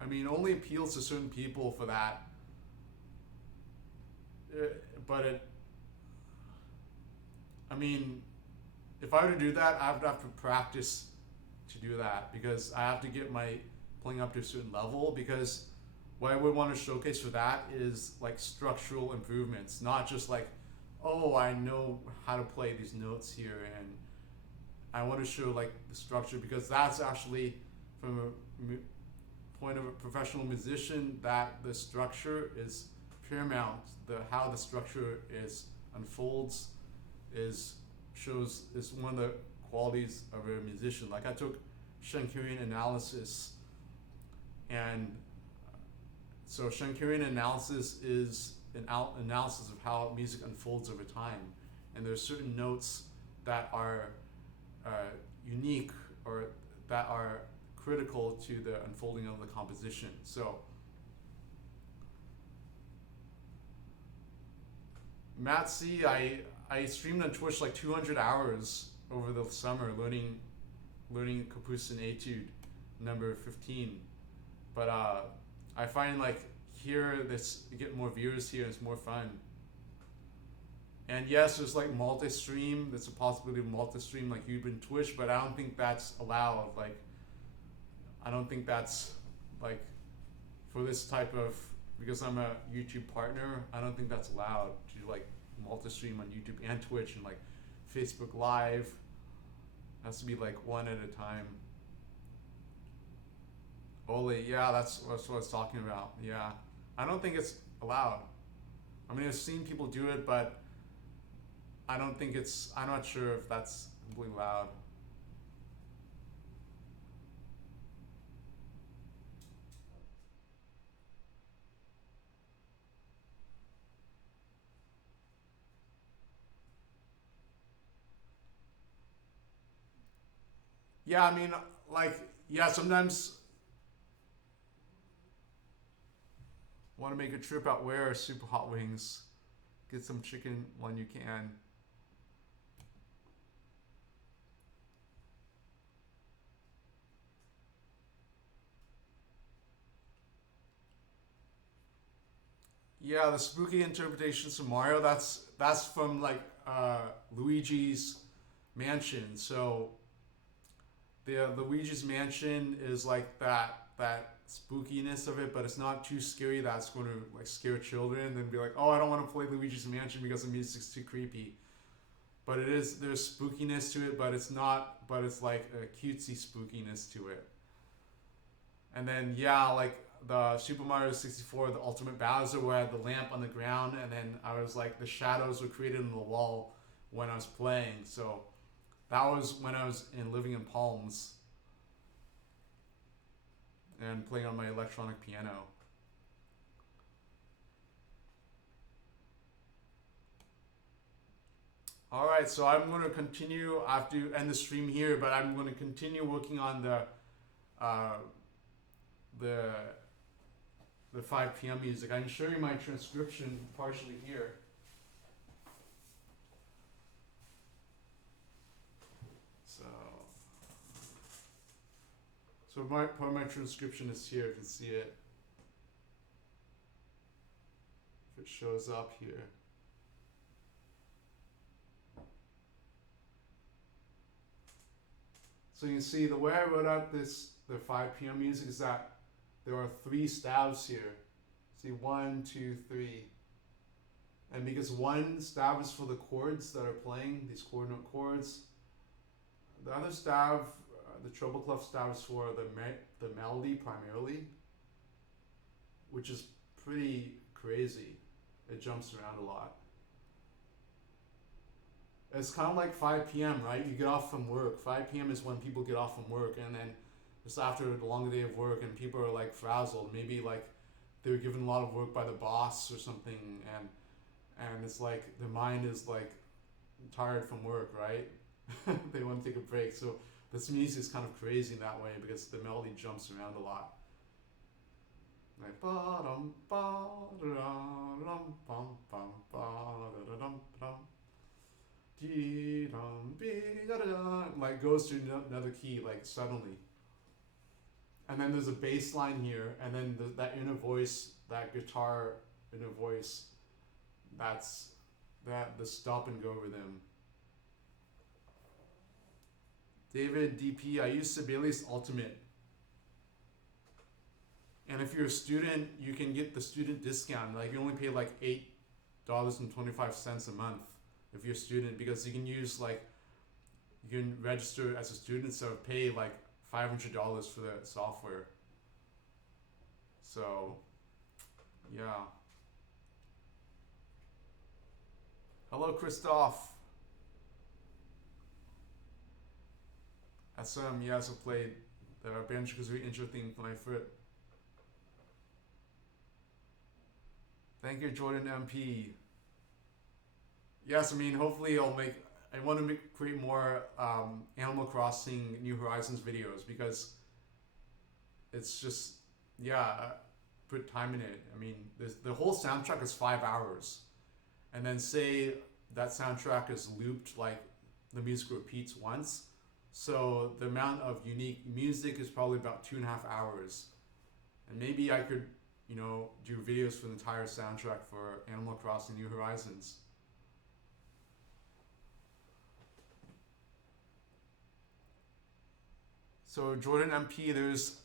I mean, only appeals to certain people for that. But I mean, if I were to do that, I would have to practice to do that because I have to get my playing up to a certain level. Because what I would want to showcase for that is like structural improvements, not just like, oh, I know how to play these notes here, and I want to show like the structure, because that's actually from a point of a professional musician that the structure is paramount. How the structure is unfolds is one of the qualities of a musician. Like I took Schenkerian analysis, and so Schenkerian analysis is an analysis of how music unfolds over time, and there's certain notes that are unique or that are critical to the unfolding of the composition. So Matt C, I streamed on Twitch like 200 hours over the summer learning Capucin Etude number 15. But I find like here you get more viewers here, it's more fun. And yes, there's like multi-stream. There's a possibility of multi-stream like YouTube and Twitch, but I don't think that's allowed. Like, I don't think that's like for this type of, because I'm a YouTube partner, I don't think that's allowed to do like multi-stream on YouTube and Twitch and like Facebook Live. It has to be like one at a time. Ole, yeah, that's what I was talking about. Yeah, I don't think it's allowed. I mean, I've seen people do it, but I'm not sure if that's completely allowed. Yeah, I mean, like, yeah, sometimes want to make a trip out where Super Hot Wings, get some chicken when you can. Yeah, the spooky interpretations of Mario, that's from like Luigi's Mansion. So the Luigi's Mansion is like that spookiness of it, but it's not too scary that's going to like scare children and be like, oh, I don't want to play Luigi's Mansion because the music's too creepy. But there's spookiness to it, but it's like a cutesy spookiness to it. And then yeah, like the Super Mario 64, the Ultimate Bowser, where I had the lamp on the ground, and then I was like, the shadows were created in the wall when I was playing. So that was when I was living in Palms and playing on my electronic piano. All right, so I'm going to continue. I have to end the stream here, but I'm going to continue working on uh, the the 5 p.m. music. I can show you my transcription partially here. So, part of my transcription is here. You can see it. If it shows up here. So you can see the way I wrote out the 5 p.m. music is that there are 3 stabs here. See, 1, 2, 3. And because one stab is for the chords that are playing, these chord note chords, the other stab, the treble clef stab is for the melody primarily, which is pretty crazy. It jumps around a lot. It's kind of like 5 p.m., right? You get off from work. 5 p.m. is when people get off from work, and then it's after a long day of work, and people are like frazzled. Maybe like they were given a lot of work by the boss or something, and it's like their mind is like tired from work, right? They want to take a break. So this music is kind of crazy in that way because the melody jumps around a lot. Like ba-dum, ba-da-dum, bum, bum, ba-da-dum, bum. Like goes to another key like suddenly, and then there's a bass line here, and then that inner voice, that guitar inner voice, that's the stop and go rhythm. David DP, I use Sibelius Ultimate, and if you're a student, you can get the student discount. Like you only pay like $8.25 a month if you're a student, because you can use you can register as a student, so pay like $500 for the software. So yeah. Hello Christoph. SM, yes, I played the bench because we interesting for my foot. Thank you, Jordan MP. Yes, I mean, hopefully I want to create more Animal Crossing New Horizons videos, because it's just, yeah, put time in it. I mean, the whole soundtrack is 5 hours. And then say that soundtrack is looped, like the music repeats once. So the amount of unique music is probably about 2.5 hours. And maybe I could, do videos for the entire soundtrack for Animal Crossing New Horizons. So Jordan MP, there's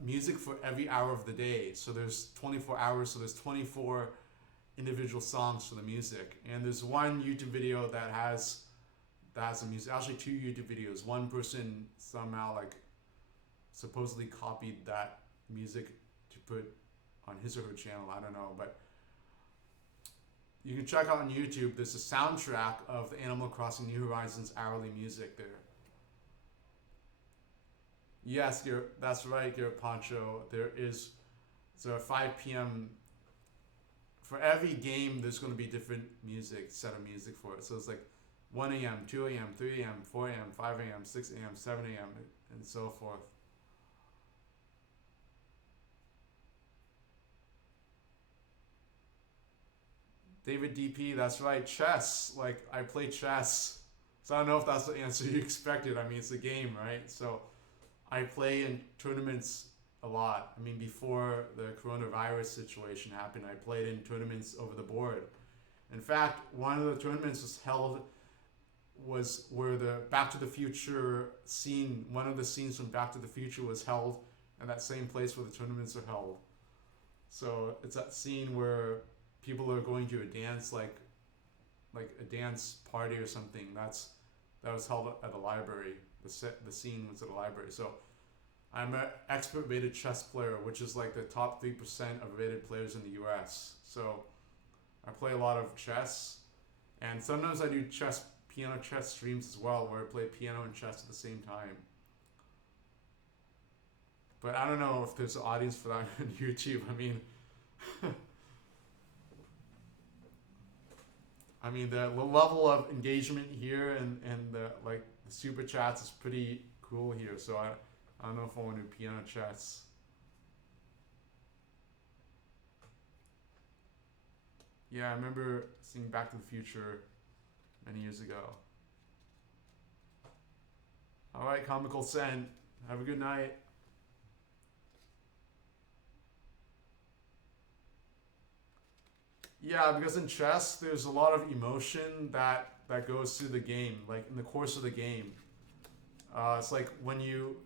music for every hour of the day. So there's 24 hours, so there's 24 individual songs for the music. And there's one YouTube video that has a music, actually 2 YouTube videos. One person somehow supposedly copied that music to put on his or her channel, I don't know, but you can check out on YouTube, there's a soundtrack of the Animal Crossing New Horizons hourly music there. Yes, that's right, Garrett Poncho. There's a 5 p.m. For every game, there's going to be different set of music for it. So it's like 1 a.m., 2 a.m., 3 a.m., 4 a.m., 5 a.m., 6 a.m., 7 a.m., and so forth. David DP, that's right, chess. I play chess. So I don't know if that's the answer you expected. I mean, it's a game, right? So I play in tournaments a lot. I mean, before the coronavirus situation happened, I played in tournaments over the board. In fact, one of the tournaments was where the Back to the Future scene, one of the scenes from Back to the Future was held in that same place where the tournaments are held. So it's that scene where people are going to a dance, like a dance party or something. That was held at the library. The scene was at a library. So I'm an expert rated chess player, which is like the top 3% of rated players in the US. So I play a lot of chess, and sometimes I do piano chess streams as well, where I play piano and chess at the same time. But I don't know if there's an audience for that on YouTube. I mean, I mean, the level of engagement here and the like the super chats is pretty cool here. So I don't know if I want to do piano chats. Yeah, I remember seeing Back to the Future many years ago. All right, Comical Sen. Have a good night. Yeah, because in chess, there's a lot of emotion that goes through the game, like in the course of the game. It's like when you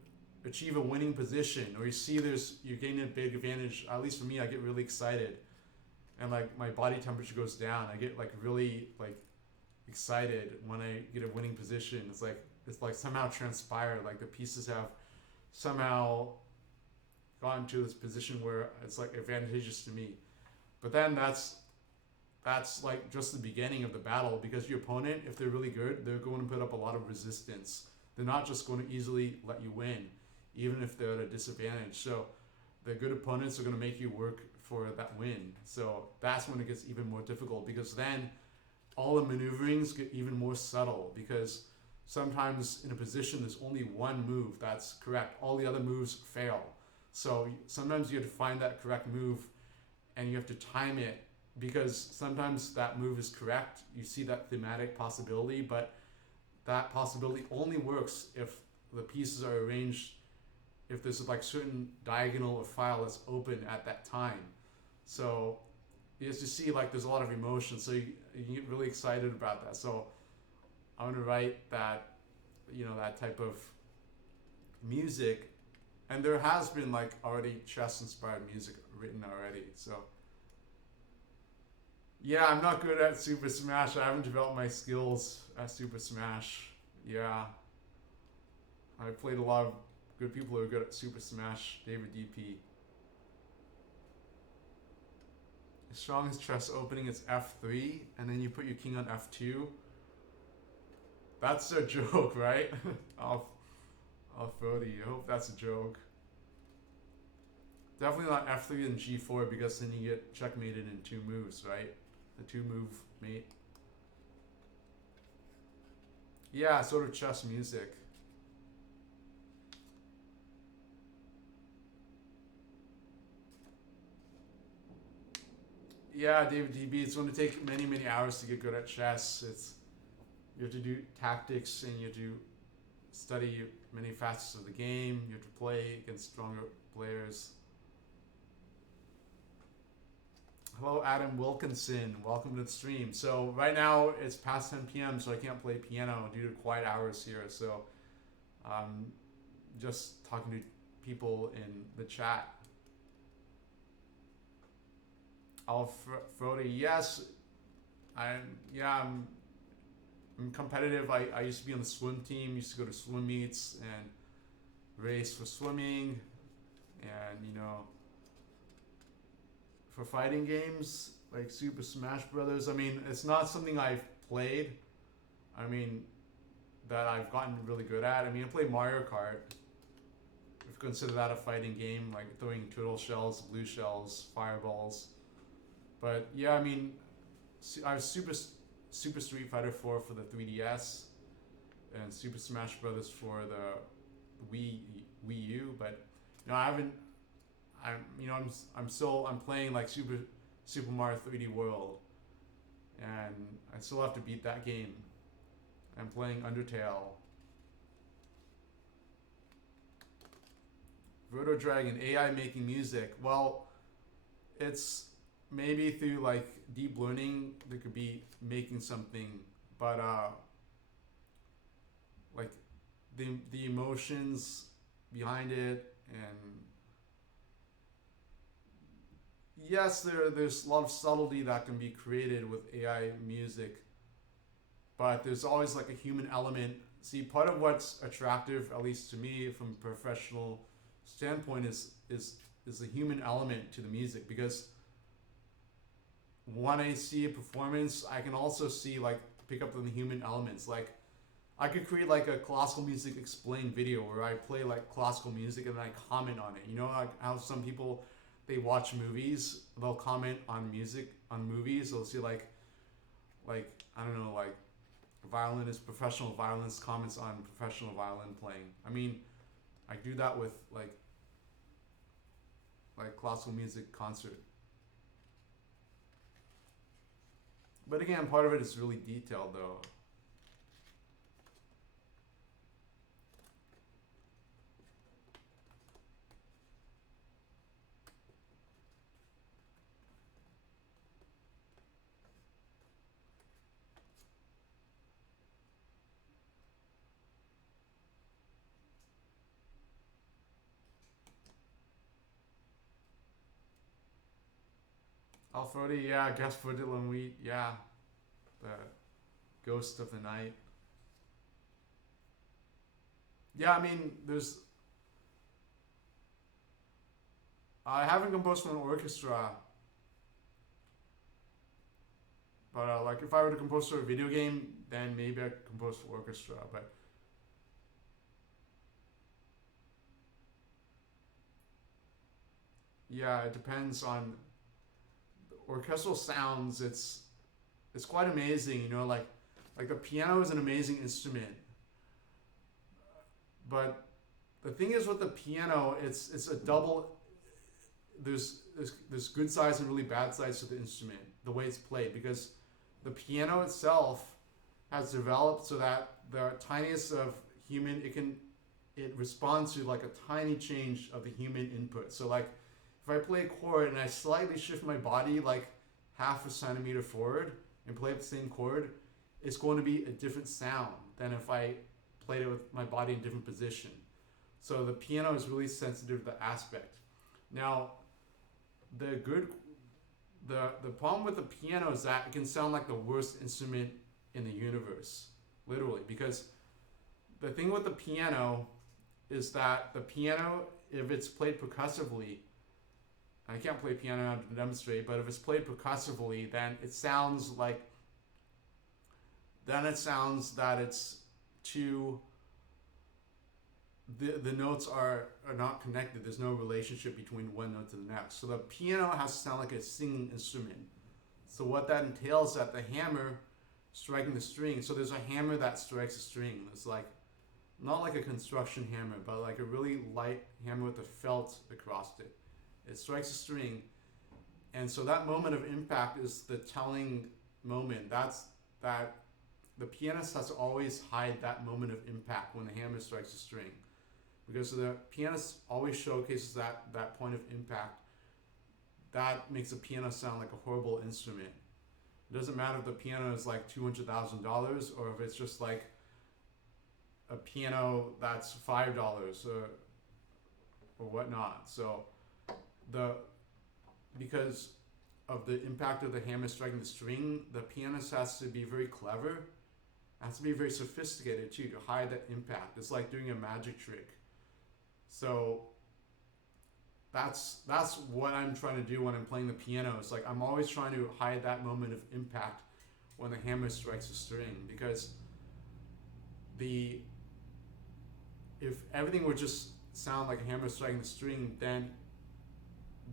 achieve a winning position, or you see you're gaining a big advantage. At least for me, I get really excited, and like my body temperature goes down. I get like really like excited when I get a winning position. It's like somehow transpired. Like the pieces have somehow gotten to this position where it's like advantageous to me. But then that's like just the beginning of the battle, because your opponent, if they're really good, they're going to put up a lot of resistance. They're not just going to easily let you win, even if they're at a disadvantage. So the good opponents are going to make you work for that win. So that's when it gets even more difficult, because then all the maneuverings get even more subtle, because sometimes in a position there's only one move that's correct. All the other moves fail. So sometimes you have to find that correct move, and you have to time it, because sometimes that move is correct. You see that thematic possibility, but that possibility only works if the pieces are arranged, if there's like certain diagonal or file that's open at that time. So you just see like there's a lot of emotion, so you get really excited about that. So I want to write that, that type of music, and there has been like already chess inspired music written already. So yeah, I'm not good at Super Smash. I haven't developed my skills at Super Smash. Yeah. I played a lot of good people who are good at Super Smash. David DP. As strong as chess opening is F3, and then you put your king on F2. That's a joke, right? I'll throw to you. I hope that's a joke. Definitely not F3 and G4, because then you get checkmated in 2 moves, right? The 2-move mate. Yeah, sort of chess music. Yeah, David DB, it's going to take many, many hours to get good at chess. You have to do tactics, and you have to study many facets of the game. You have to play against stronger players. Hello, Adam Wilkinson. Welcome to the stream. So right now it's past 10 p.m., so I can't play piano due to quiet hours here. So I'm just talking to people in the chat. Frody, yes, I'm competitive. I used to be on the swim team. Used to go to swim meets and race for swimming, and for fighting games like Super Smash Brothers. I mean, it's not something I've played. I mean, that I've gotten really good at. I mean, I play Mario Kart. If you consider that a fighting game, like throwing turtle shells, blue shells, fireballs. But yeah, I mean, I have Super Street Fighter 4 for the 3DS, and Super Smash Brothers for the Wii U. But I haven't. I'm playing like Super Mario 3D World, and I still have to beat that game. I'm playing Undertale. Verto Dragon, AI making music. Well, it's maybe through like deep learning they could be making something, but like the emotions behind it, and yes, there's a lot of subtlety that can be created with AI music, but there's always like a human element. See, part of what's attractive, at least to me from a professional standpoint, is the human element to the music, because when I see a performance, I can also see like pick up on the human elements. Like I could create like a classical music explained video where I play like classical music and then I comment on it. Like how some people, they watch movies, they'll comment on music on movies. They'll see like like I don't know, like violinist, professional violinist comments on professional violin playing. I mean, I do that with like classical music concert. But again, part of it is really detailed though. Alfredi, yeah, Gaspar de Lemuit, yeah, the Ghost of the Night. Yeah, I mean, I haven't composed for an orchestra, but like if I were to compose for a video game, then maybe I'd compose for orchestra. But yeah, it depends on orchestral sounds. It's quite amazing, you know, like the piano is an amazing instrument, but the thing is with the piano, it's a double. There's good sides and really bad sides to the instrument, the way it's played, because the piano itself has developed so that the tiniest of human it responds to like a tiny change of the human input. So like if I play a chord and I slightly shift my body like half a centimeter forward and play the same chord, it's going to be a different sound than if I played it with my body in a different position. So the piano is really sensitive to the aspect. Now, the problem with the piano is that it can sound like the worst instrument in the universe, literally, because the thing with the piano is that the piano, if it's played percussively, I can't play piano now to demonstrate, but if it's played percussively, then it sounds that it's too, the notes are not connected. There's no relationship between one note to the next. So the piano has to sound like a singing instrument. So what that entails is that the hammer striking the string, so there's a hammer that strikes a string. It's like, not like a construction hammer, but like a really light hammer with a felt across it. It strikes a string, and so that moment of impact is the telling moment. That's that the pianist has to always hide that moment of impact when the hammer strikes a string, because the pianist always showcases that point of impact. That makes the piano sound like a horrible instrument. It doesn't matter if the piano is like $200,000 or if it's just like a piano that's $5 or whatnot. So because of the impact of the hammer striking the string, the pianist has to be very clever. Has to be very sophisticated too to hide that impact. It's like doing a magic trick. So that's what I'm trying to do when I'm playing the piano. It's like I'm always trying to hide that moment of impact when the hammer strikes a string, because if everything would just sound like a hammer striking the string, then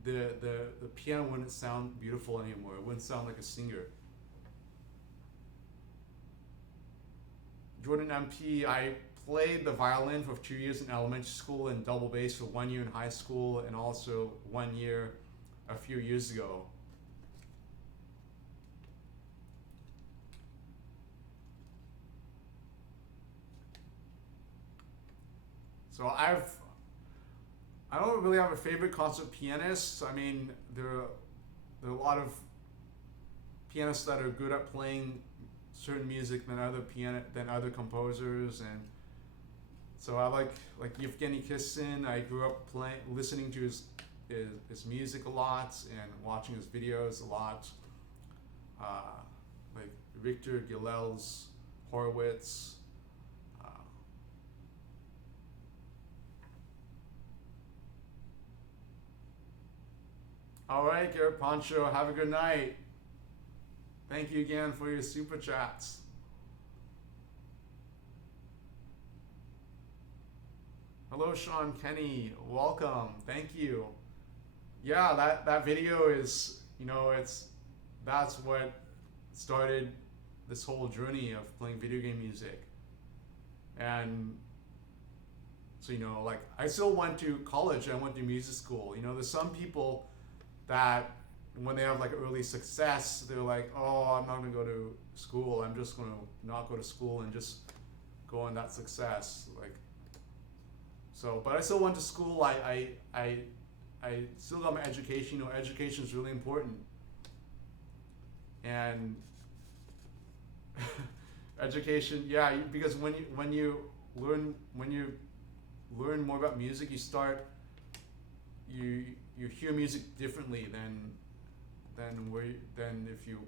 the piano wouldn't sound beautiful anymore. It wouldn't sound like a singer. Jordan MP, I played the violin for 2 years in elementary school and double bass for 1 year in high school, and also 1 year a few years ago. So I don't really have a favorite concert pianist. I mean, there are a lot of pianists that are good at playing certain music than other composers, and so I like Yevgeny Kissin. I grew up listening to his music a lot and watching his videos a lot. Like Victor Gilels, Horowitz. All right, Garrett Poncho, have a good night. Thank you again for your super chats. Hello, Sean Kenny. Welcome. Thank you. Yeah, that video is, that's what started this whole journey of playing video game music. And so, you know, like I still went to college, I went to music school. You know, there's some people that when they have like early success, they're like, oh, I'm not gonna go to school. I'm just gonna not go to school and just go on that success. Like, so, but I still went to school. I still got my education. You know, education is really important. And education, yeah, because when you learn more about music, you hear music differently than if you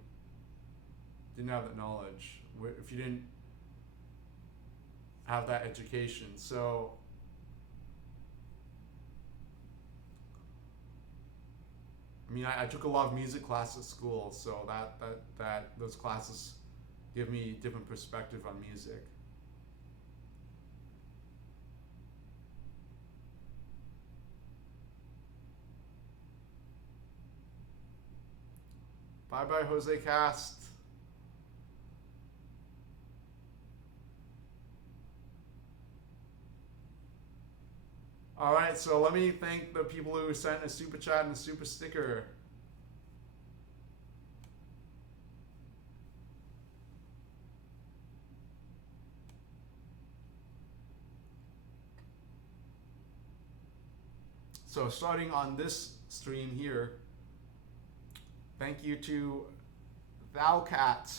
didn't have that knowledge, if you didn't have that education. So I mean, I took a lot of music classes at school, so that those classes give me a different perspective on music. Bye bye, Jose Cast. All right, so let me thank the people who sent a super chat and a super sticker. So starting on this stream here, thank you to Thoucat,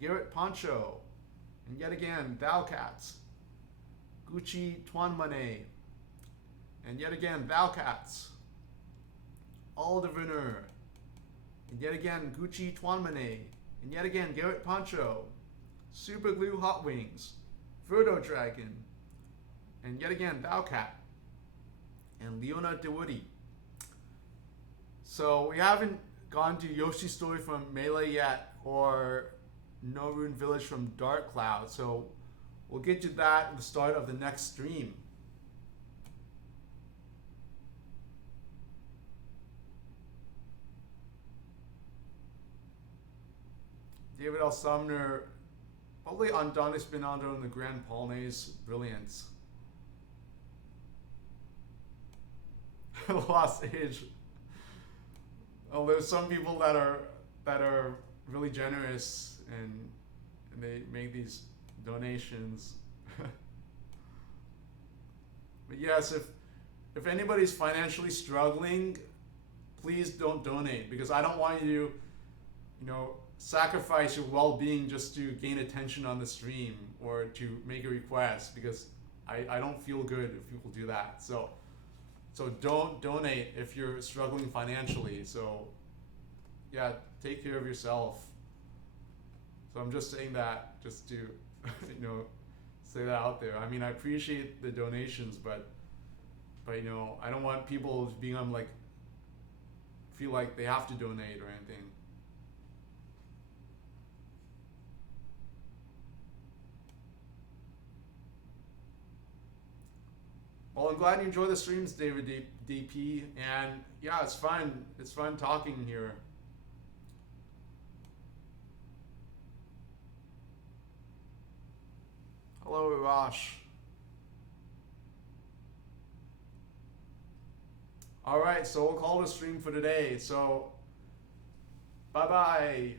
Garrett Poncho, and yet again Thoucat, Gucci Twanmane, and yet again Thoucat, Aldeviner, and yet again Gucci Twanmane, and yet again Garrett Poncho, Super Glue Hot Wings, Verdo Dragon, and yet again Thoucat, and Leona DeWoody. So we haven't gone to Yoshi's Story from Melee yet, or No Rune Village from Dark Cloud. So we'll get to that at the start of the next stream. David L. Sumner, probably Andante Spinato and the Grand Polonaise Brilliance. Lost Age. Oh, there's some people that are really generous and they make these donations. But yes, if anybody's financially struggling, please don't donate, because I don't want you to, sacrifice your well-being just to gain attention on the stream or to make a request, because I don't feel good if people do that. So don't donate if you're struggling financially. So yeah, take care of yourself. So I'm just saying that just to say that out there. I mean, I appreciate the donations, but I don't want people being feel like they have to donate or anything. Well, I'm glad you enjoy the streams, David DP, and yeah, it's fun. It's fun talking here. Hello, Irash. All right, so we'll call the stream for today. So, bye-bye.